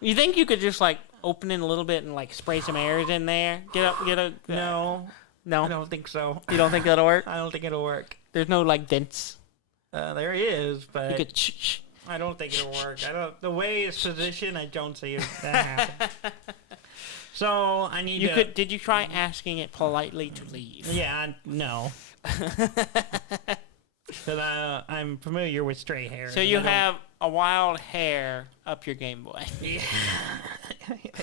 You think you could just like open it a little bit and like spray some airs in there? No. No? I don't think so. You don't think that'll work? I don't think it'll work. There's no like vents? There is, but you could shh. I don't think it'll work. The way it's positioned, I don't see that happen. So I need to... Did you try asking it politely to leave? Yeah, no. Because I'm familiar with stray hair. So you have a wild hair up your Game Boy.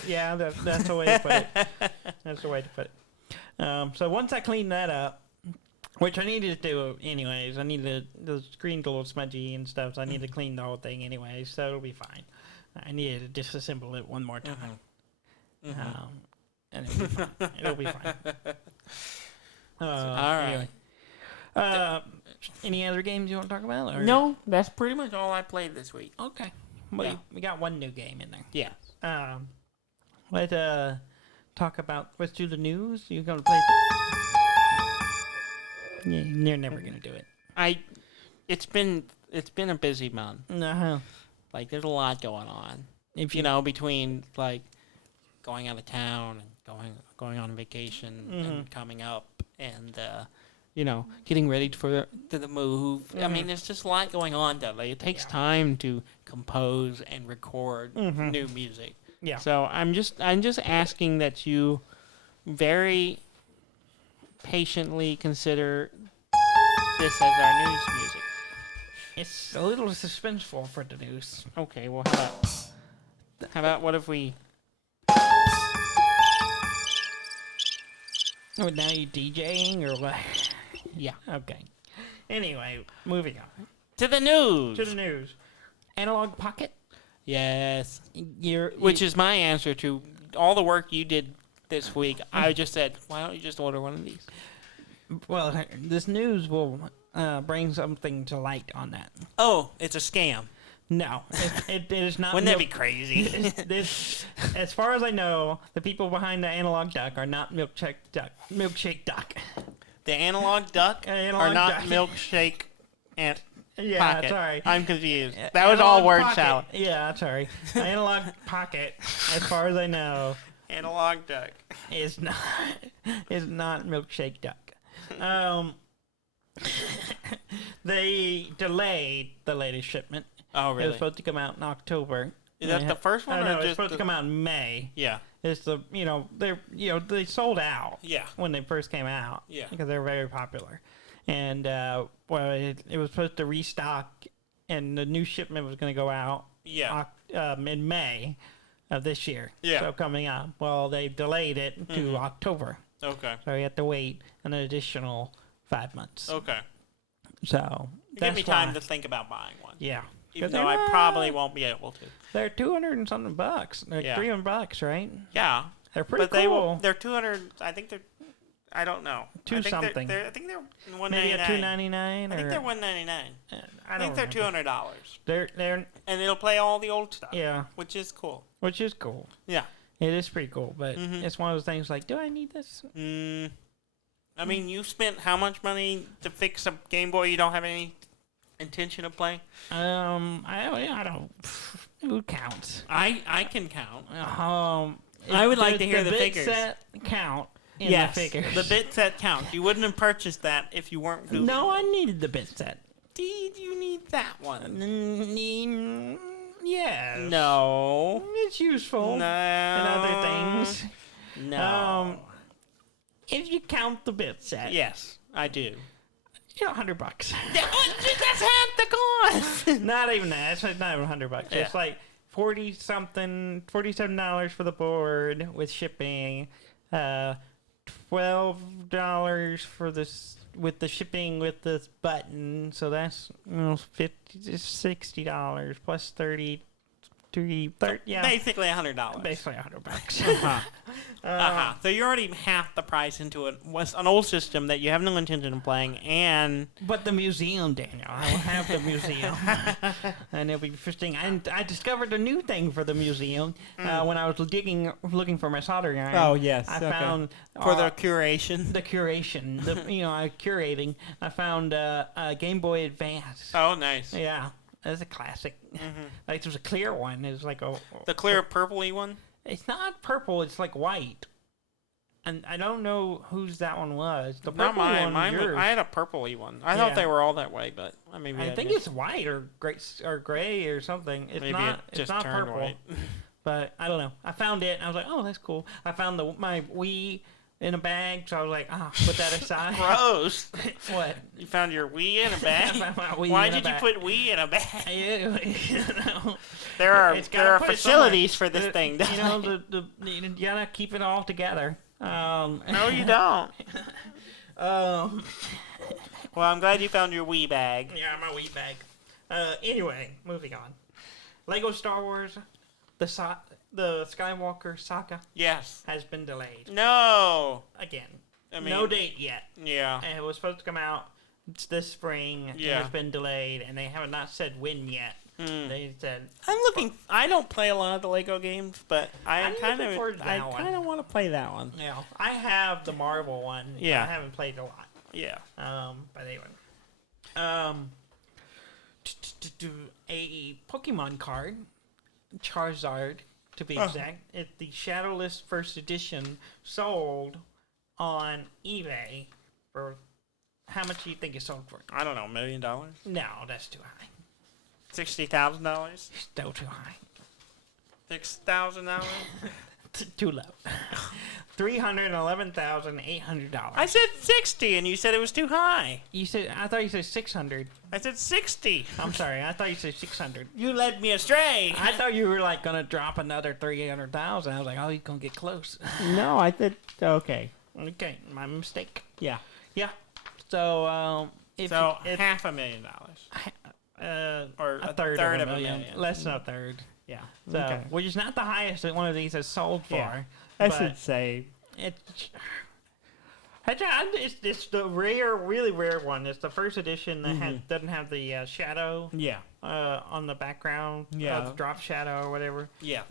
Yeah, that's the way to put it. That's the way to put it. So once I clean that up, which I needed to do anyways, the screen's a little smudgy and stuff, so I need to clean the whole thing anyways, so it'll be fine. I needed to disassemble it one more time. And it'll be fine. All right. Anyway. Any other games you want to talk about? Or? No, that's pretty much all I played this week. Okay. Well, we got one new game in there. Yeah. Let's talk about. Let's do the news. You're gonna play. You're never gonna do it. It's been a busy month. Uh-huh. Like there's a lot going on. If you know, between like going out of town and going on vacation and coming up and getting ready for the move. I mean, there's just a lot going on, Dudley. It takes time to compose and record new music. Yeah. So I'm just asking that you very patiently consider this as our news music. It's a little suspenseful for the news. Okay, well, how about what if we... Oh, now you DJing or what? Yeah. Okay. Anyway, moving on. To the news. Analog Pocket? Yes. Which is my answer to all the work you did this week. I just said, why don't you just order one of these? Well, this news will bring something to light on that. Oh, it's a scam. No, it is not. Wouldn't that be crazy? This, as far as I know, the people behind the Analog Duck are not Milkshake Duck. The Analog Duck are not Duck. Milkshake and yeah, Pocket. Sorry. I'm confused. That was all word salad. Yeah, sorry. Analog Pocket, as far as I know, Analog Duck is not Milkshake Duck. They delayed the latest shipment. Oh, really? It was supposed to come out in October. Is that the first one? No, it was supposed to come out in May. Yeah. It's they sold out. Yeah. When they first came out. Yeah. Because they're very popular, and it was supposed to restock, and the new shipment was going to go out. Yeah. In May of this year. Yeah. So coming up, well, they delayed it to October. Okay. So you have to wait an additional 5 months. Okay. So give me time to think about buying one. Yeah. Even though I probably won't be able to. They're $200 and something bucks. They're $300, right? Yeah. They're pretty cool. They're 200. I think they're. I don't know. I think they're $199. Maybe at $299. I think they're $199. I think they're $200. They're and it'll play all the old stuff. Yeah. Which is cool. Yeah. It is pretty cool, but it's one of those things like, do I need this? I mean, you spent how much money to fix a Game Boy you don't have any intention of playing? I don't. Who counts? I can count. I would like to hear the figures. Set count. Yes, the figures. the bit set count. You wouldn't have purchased that if you weren't doing No, I needed the bit set. Did you need that one? Yes. No. It's useful. No. And other things. No. If you count the bit set. Yes, I do. $100. That's half the cost. Not even that. It's not even $100. Yeah. It's like $47 for the board with shipping, $12 for this with the shipping with this button. So that's $60 plus 30. Yeah, basically $100. Basically $100. So you're already half the price into an old system that you have no intention of playing, and but the museum, Daniel, I will have the museum, and it'll be interesting. And I discovered a new thing for the museum when I was looking for my soldering iron. Oh yes, I found for the curation. Curating. I found a Game Boy Advance. Oh, nice. Yeah. That's a classic. Like there's a clear one. It's like the clear purpley one. It's not purple. It's like white. And I don't know whose that one was. The purple not mine. one was yours. I had a purpley one. I thought they were all that way, but I think it's white or gray or something. It's maybe not. It just it's not turned purple. white. But I don't know. I found it and I was like, oh, that's cool. I found my Wii in a bag, so I was like, put that aside. Gross. What? You found your Wii in a bag? I found my Wii Why in a did you bag. put Wii in a bag? There are facilities for this thing. You gotta keep it all together. No, you don't. Well, I'm glad you found your Wii bag. Yeah, my Wii bag. Anyway, moving on. Lego Star Wars, the Skywalker saga. Yes. Has been delayed. No. Again. I mean, no date yet. Yeah. And it was supposed to come out this spring. Yeah. It has been delayed, and they have not said when yet. They said. I don't play a lot of the Lego games, but I kind of want to play that one. Yeah. I have the Marvel one. Yeah. I haven't played a lot. Yeah. But anyway. A Pokemon card, Charizard to be exact. It's the Shadowless First Edition, sold on eBay for how much do you think it sold for? I don't know, $1 million? No, that's too high. $60,000? Still too high. $6,000? Too low. $311,800. I said 60, and you said it was too high. I thought you said 600. I said 60. I'm sorry. I thought you said 600. You led me astray. I thought you were like gonna drop another 300,000. I was like, oh, he's gonna get close. No, I said okay. Okay, my mistake. Yeah. Yeah. So $500,000. Or a third of a million. Less than a third. Yeah. So, Okay. which is not the highest that one of these has sold for. Yeah. I should say it's the really rare one. It's the first edition that doesn't have the shadow. Yeah. On the background. Yeah. The drop shadow or whatever. Yeah.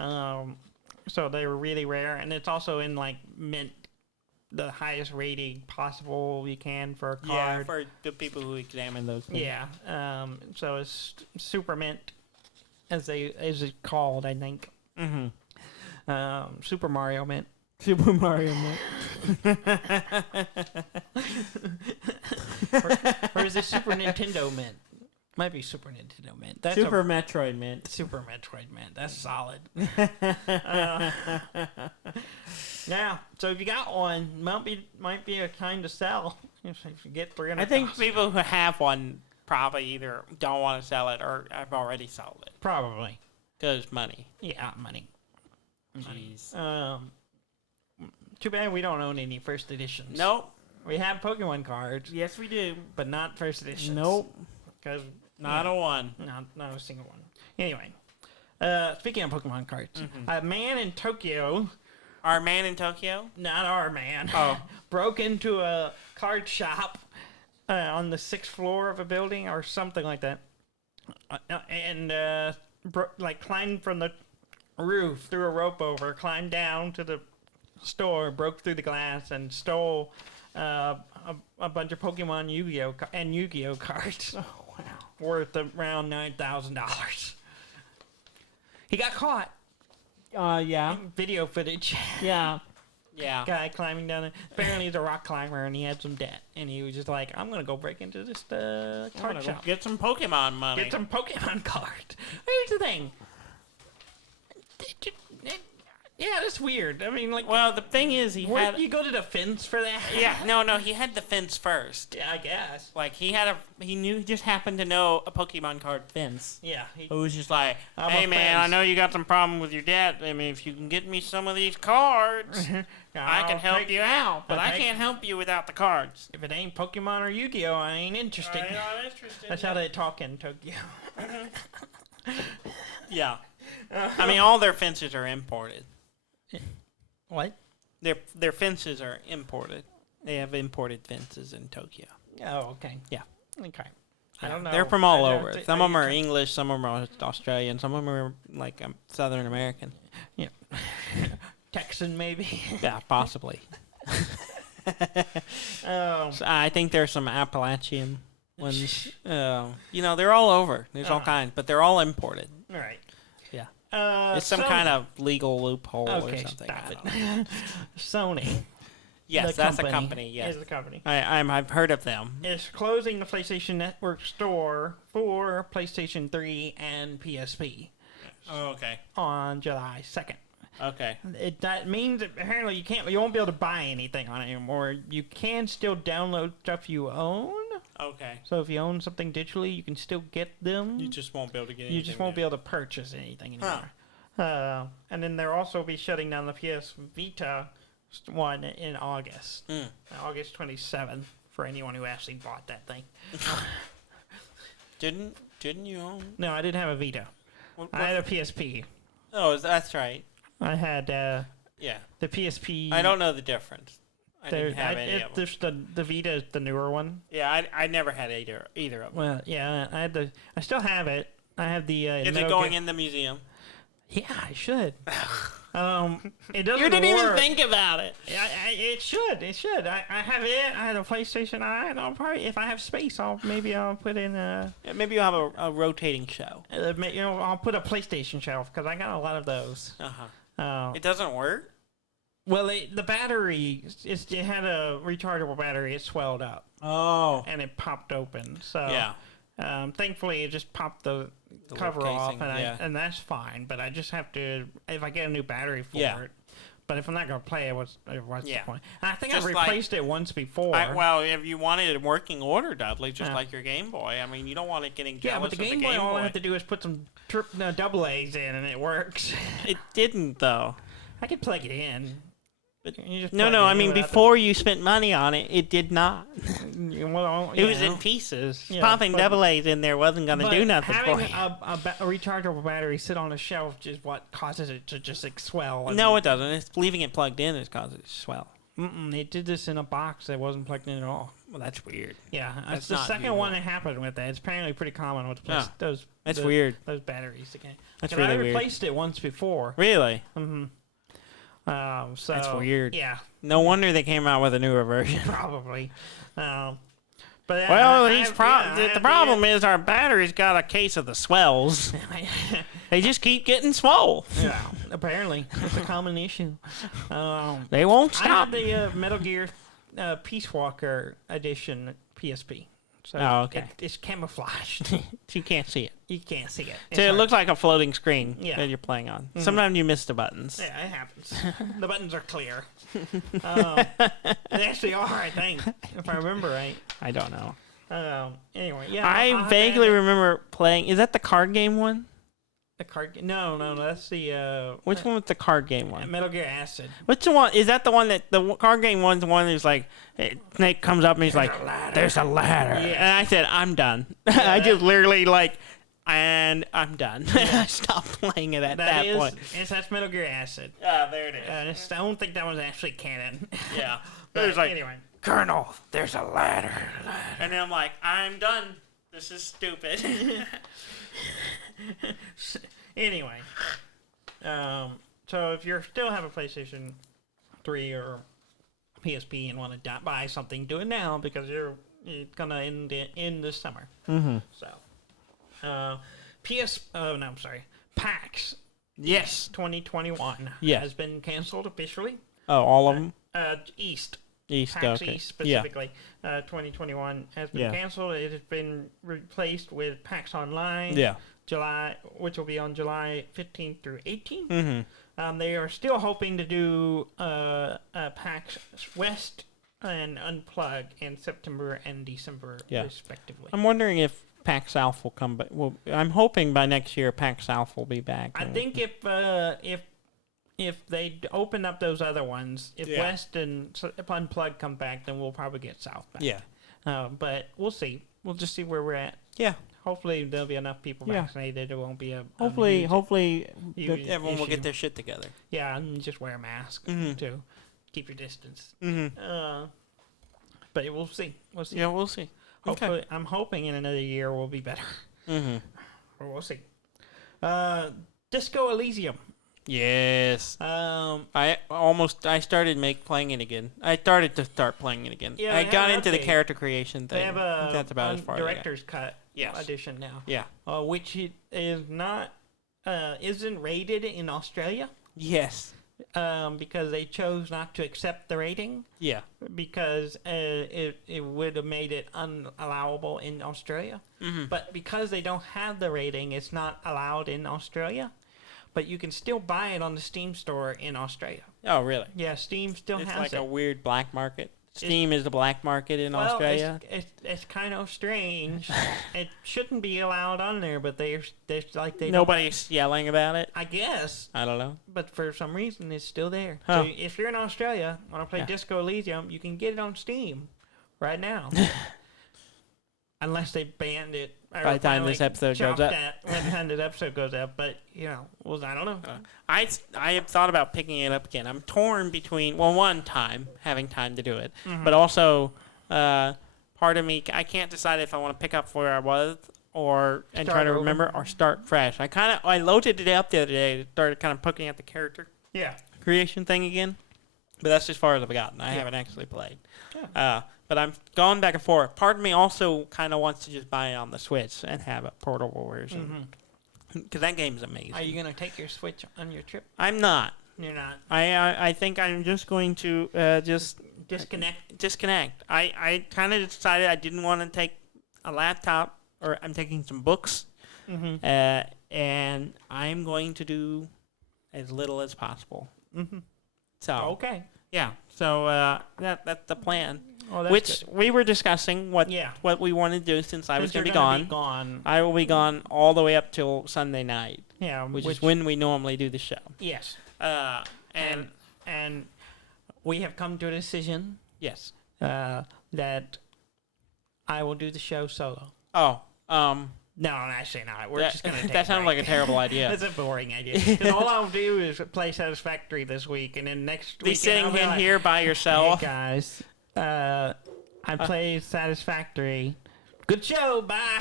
So they were really rare, and it's also in like mint, the highest rating possible you can for a card. Yeah, for the people who examine those things. Yeah. So it's super mint, as it's called, I think. Mm-hmm. Super Mario Mint. Super Mario Mint. or is it Super Nintendo Mint? Might be Super Nintendo Mint. That's Super Metroid Mint. Super Metroid Mint. That's solid. Now, so if you got one, might be a time to sell. If you get 300. I think people who have one probably either don't want to sell it or have already sold it. Probably. Because money. Yeah, money. Jeez. Too bad we don't own any first editions. Nope. We have Pokemon cards. Yes, we do. But not first editions. Nope. Because not a one. Not a single one. Anyway, speaking of Pokemon cards, a man in Tokyo. Our man in Tokyo? Not our man. Oh. Broke into a card shop on the 6th floor of a building or something like that. And climbed from the roof, threw a rope over, climbed down to the store, broke through the glass, and stole a bunch of Pokemon Yu-Gi-Oh cards. Oh, wow. Worth around $9,000. He got caught. Yeah. Video footage. Yeah. Yeah. Guy climbing down there. Apparently he's a rock climber and he had some debt. And he was just like, I'm going to go break into this card shop. Get some Pokemon money. Get some Pokemon cards. Here's the thing. Yeah, that's weird. I mean, like... Well, the thing is, he Where had... you go to the fence for that? Yeah, no, he had the fence first. Yeah, I guess. Like, he just happened to know a Pokemon card fence. Yeah. It was just like, I'm hey, a man, fence. I know you got some problem with your dad. I mean, if you can get me some of these cards, I can help you out. But I can't help you without the cards. If it ain't Pokemon or Yu-Gi-Oh, I ain't interested. I'm not interested. That's how they talk in Tokyo. Yeah. I mean, all their fences are imported. What? Their fences are imported. They have imported fences in Tokyo. Oh, okay. Yeah. Okay. I don't know. They're from all I don't over. thi- Some of them you are English, some of them are Australian, some of them are like Southern American. Yeah. Texan, maybe. Yeah, possibly. So I think there's some Appalachian ones. They're all over. There's all kinds, but they're all imported. All right. Yeah. It's It's some kind of legal loophole or Okay, something. stop I it. don't know. Sony. Yes, the that's a company. Yes, Is a company. I've heard of them. It's closing the PlayStation Network store for PlayStation 3 and PSP Oh, okay. on July 2nd. Okay. That means that apparently you won't be able to buy anything on it anymore. You can still download stuff you own. Okay. So if you own something digitally, you can still get them. You just won't be able to get anything. You just won't be able to purchase anything anymore. And then they'll also be shutting down the PS Vita one in August. August 27th for anyone who actually bought that thing. Didn't you own? No, I didn't have a Vita. I had a PSP. Oh, that's right. I had Yeah. the PSP. I don't know the difference. I didn't have any of them. There's the Vita is the newer one. Yeah, I never had either of them. Well, yeah, I still have it. I have the. Is it going in the museum? Yeah, I should. It doesn't You didn't even work. think about it. It should. It should. I have it. I had a PlayStation. I'll probably, if I have space, I'll put in Yeah, maybe you'll have a rotating show. I'll put a PlayStation shelf because I got a lot of those. It doesn't work? Well, the battery, it had a rechargeable battery. It swelled up. Oh. And it popped open. So Yeah. thankfully, it just popped the cover little off, casing, and that's fine. But I just have to, if I get a new battery for it. But if I'm not going to play it, what's the point? And I think Just I replaced it once before. If you wanted it in working order, Dudley, just like your Game Boy, I mean, you don't want it getting jealous but the of Game Boy, all I have to do is put some double A's in, and it works. It didn't, though. I could plug it in. But You just no, plug it I in mean, without before you spent money on it, it did not. Well, It was in pieces. Yeah, Popping but- double A's in there wasn't going to do nothing for having you. a rechargeable battery sit on a shelf is what causes it to just swell. No, it doesn't. It's leaving it plugged in is causes it to swell. They did this in a box that wasn't plugged in at all. Well, that's weird. Yeah, That's it's the not second usual. one that happened with that. It's apparently pretty common with those. That's weird. Those batteries again. That's 'Cause really I weird. replaced it once before. Really? So That's weird. Yeah, No wonder they came out with a newer version. probably. But Well, the problem is our battery's got a case of the swells. They just keep getting swole. Yeah, apparently it's a common issue. They won't I have stop. the Metal Gear Peace Walker edition PSP. So Oh, okay. it's camouflaged. You can't see it. You can't see it. So it looks like a floating screen Yeah. that you're playing on. Sometimes you miss the buttons. Yeah, it happens. The buttons are clear. They actually are, I think, if I remember right. I don't know. Anyway, yeah. I I'll have to vaguely add remember playing. Is that the card game one? the card. No, that's the Which one was the card game one? Metal Gear Acid. Which one is that? The one that the card game one's the one that's like Snake comes up and he's like, "There's a ladder," Yeah. and I said, "I'm done." I just literally like, and I'm done. I stopped playing it at that point. That's Metal Gear Acid. Ah, there it is. I don't think that was actually canon. Yeah. But There's like, anyway. Colonel, there's a ladder. And then I'm like, I'm done. This is stupid. Anyway, so if you still have a PlayStation 3 or PSP and want to buy something, do it now because it's gonna end this summer. Mm-hmm. So, PAX Yes. 2021 Yes. has been canceled officially. Oh, all of them? East. East, PAX okay. East specifically, 2021 has been canceled. It has been replaced with PAX Online. Yeah. July, which will be on July 15th through 18th. Mm-hmm. They are still hoping to do PAX West and Unplug in September and December, respectively. I'm wondering if PAX South will come back. Well, I'm hoping by next year PAX South will be back. I think if they open up those other ones, if West and if Unplug come back, then we'll probably get South back. Yeah. But we'll see. We'll just see where we're at. Yeah. Hopefully there'll be enough people vaccinated. It won't be a hopefully everyone will get their shit together. Yeah, and just wear a mask too. Keep your distance. But we'll see. We'll see. Yeah, we'll see. Hopefully, I'm hoping in another year we'll be better. Or we'll see. Disco Elysium. Yes. I started playing it again. I started to start playing it again. Yeah, I got into the character creation thing. They have a that's about as far director's cut edition now. Yeah. Which is not isn't rated in Australia. Yes. Because they chose not to accept the rating. Yeah. Because it would have made it unallowable in Australia. But because they don't have the rating, it's not allowed in Australia. But you can still buy it on the Steam store in Australia. Oh, really? Yeah, Steam still has it. It's like a weird black market. Steam is the black market in Australia. It's kind of strange. It shouldn't be allowed on there, but nobody's yelling about it. I guess. I don't know. But for some reason, it's still there. Huh. So if you're in Australia, want to play Disco Elysium, you can get it on Steam right now. Unless they banned it by the time this episode goes up. By the time this episode goes up, but I don't know. I have thought about picking it up again. I'm torn between having time to do it, but also part of me I can't decide if I want to pick up where I was and try to remember or start fresh. I loaded it up the other day, started kind of poking at the character creation thing again, but that's as far as I've gotten. I haven't actually played. Yeah. But I'm going back and forth. Part of me also kind of wants to just buy it on the Switch and have a portable version. Because that game's amazing. Are you going to take your Switch on your trip? I'm not. You're not? I think I'm just going to just... Disconnect. I kind of decided I didn't want to take a laptop, or I'm taking some books, and I'm going to do as little as possible. So okay. Yeah, so that's the plan. Oh, which good. We were discussing what we want to do since I was going to be gone. I will be gone all the way up till Sunday night. Yeah, which is when we normally do the show. Yes. And we have come to a decision. Yes. That I will do the show solo. Oh. No, actually not. We're just going to take that sounds like a terrible idea. That's a boring idea. Because all I'll do is play Satisfactory this week, and then next week... Be sitting in here by yourself. Hey, guys. I play Satisfactory. Good show. Bye.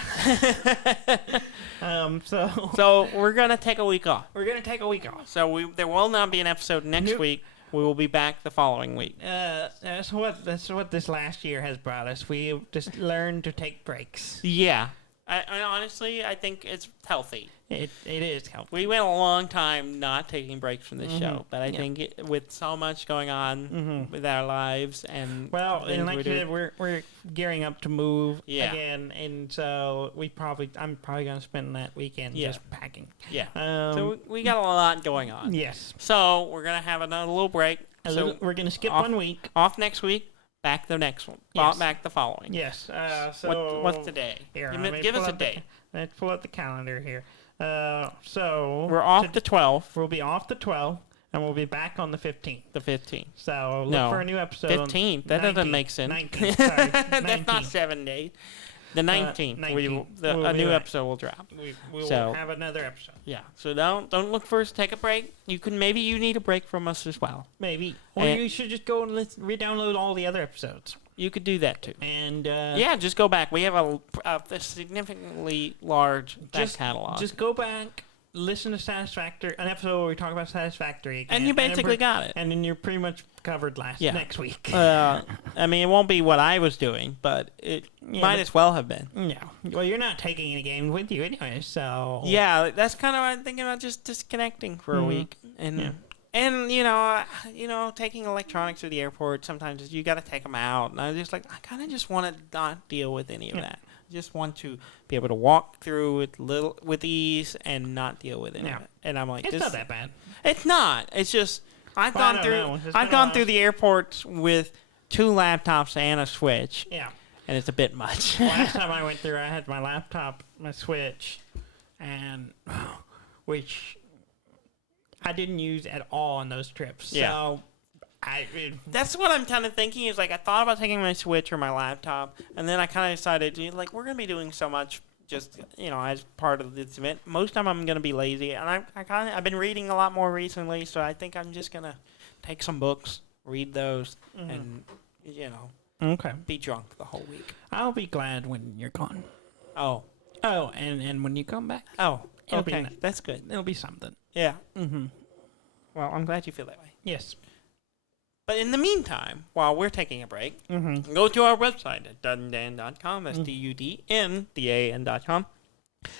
So we're going to take a week off. We're going to take a week off. So there will not be an episode next week. We will be back the following week. That's what this last year has brought us. We just learned to take breaks. Yeah. I honestly, I think it's healthy. It is healthy. We went a long time not taking breaks from this show, but I think with so much going on with our lives and and like you said, we're gearing up to move again, and so I'm probably gonna spend that weekend just packing. Yeah. So we got a lot going on. Yes. So we're gonna have another little break. We're gonna skip 1 week. Off next week. Back the next one. Yes. Back the following. Yes. So what's the day? Here, give us a date. Let's pull up the calendar here. So we're off the 12th. We'll be off the 12th, and we'll be back on the 15th. The 15th. So look for a new episode. 15th. That doesn't make sense. 19th. Sorry. 19th. That's not 7 days. The 19th. A new episode will drop. We will have another episode. Yeah. So don't look for us to take a break. Maybe you need a break from us as well. Maybe. Or you should just go and re-download all the other episodes. You could do that too. And just go back. We have a significantly large back catalog. Just go back, listen to Satisfactory, an episode where we talk about Satisfactory again. And you basically got it. And then you're pretty much covered next week. I mean, it won't be what I was doing, but it might as well have been. Yeah. Well, you're not taking any games with you anyway, so... Yeah, that's kind of what I'm thinking about, just disconnecting for a week. And you know, taking electronics to the airport, sometimes you got to take them out. And I was just like, I kind of just want to not deal with any of that. just want to be able to walk through it with ease and not deal with it. Yeah. And I'm like, It's not that bad. It's not. It's just I've Well, I gone don't through. know. It's I've been a gone while. through the airports with 2 laptops and a Switch, Yeah. and it's a bit much. Last time I went through, I had my laptop, my Switch, and which I didn't use at all on those trips. Yeah. So That's what I'm kind of thinking. Is like I thought about taking my Switch or my laptop, and then I kind of decided, like, we're gonna be doing so much. Just as part of this event, most time I'm gonna be lazy, and I've been reading a lot more recently, so I think I'm just gonna take some books, read those, and okay. be drunk the whole week. I'll be glad when you're gone. Oh, And when you come back, it'll be okay, nice. that's good. It'll be something. Yeah. Mm-hmm. Well, I'm glad you feel that way. Yes. But in the meantime, while we're taking a break, go to our website at dudndan.com. That's DUDNDAN.com.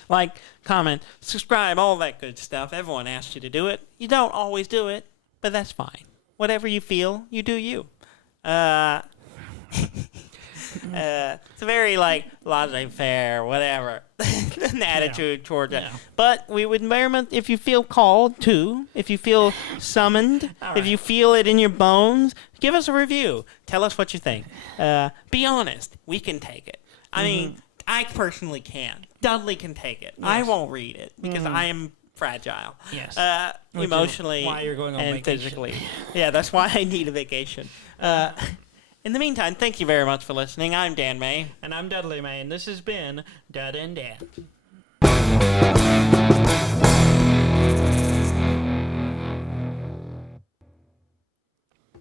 Like, comment, subscribe, all that good stuff. Everyone asks you to do it. You don't always do it, but that's fine. Whatever you feel, you do you. It's a very, laissez-faire, whatever, an attitude towards it. Yeah. But we would very much, if you feel called to, if you feel summoned, if you feel it in your bones, give us a review. Tell us what you think. Be honest. We can take it. I mean, I personally can. Dudley can take it. Yes. I won't read it because I am fragile. Yes. Which is Emotionally why you're going on and vacation. physically. Yeah, that's why I need a vacation. In the meantime, thank you very much for listening. I'm Dan May. And I'm Dudley May, and this has been Dud and Dan.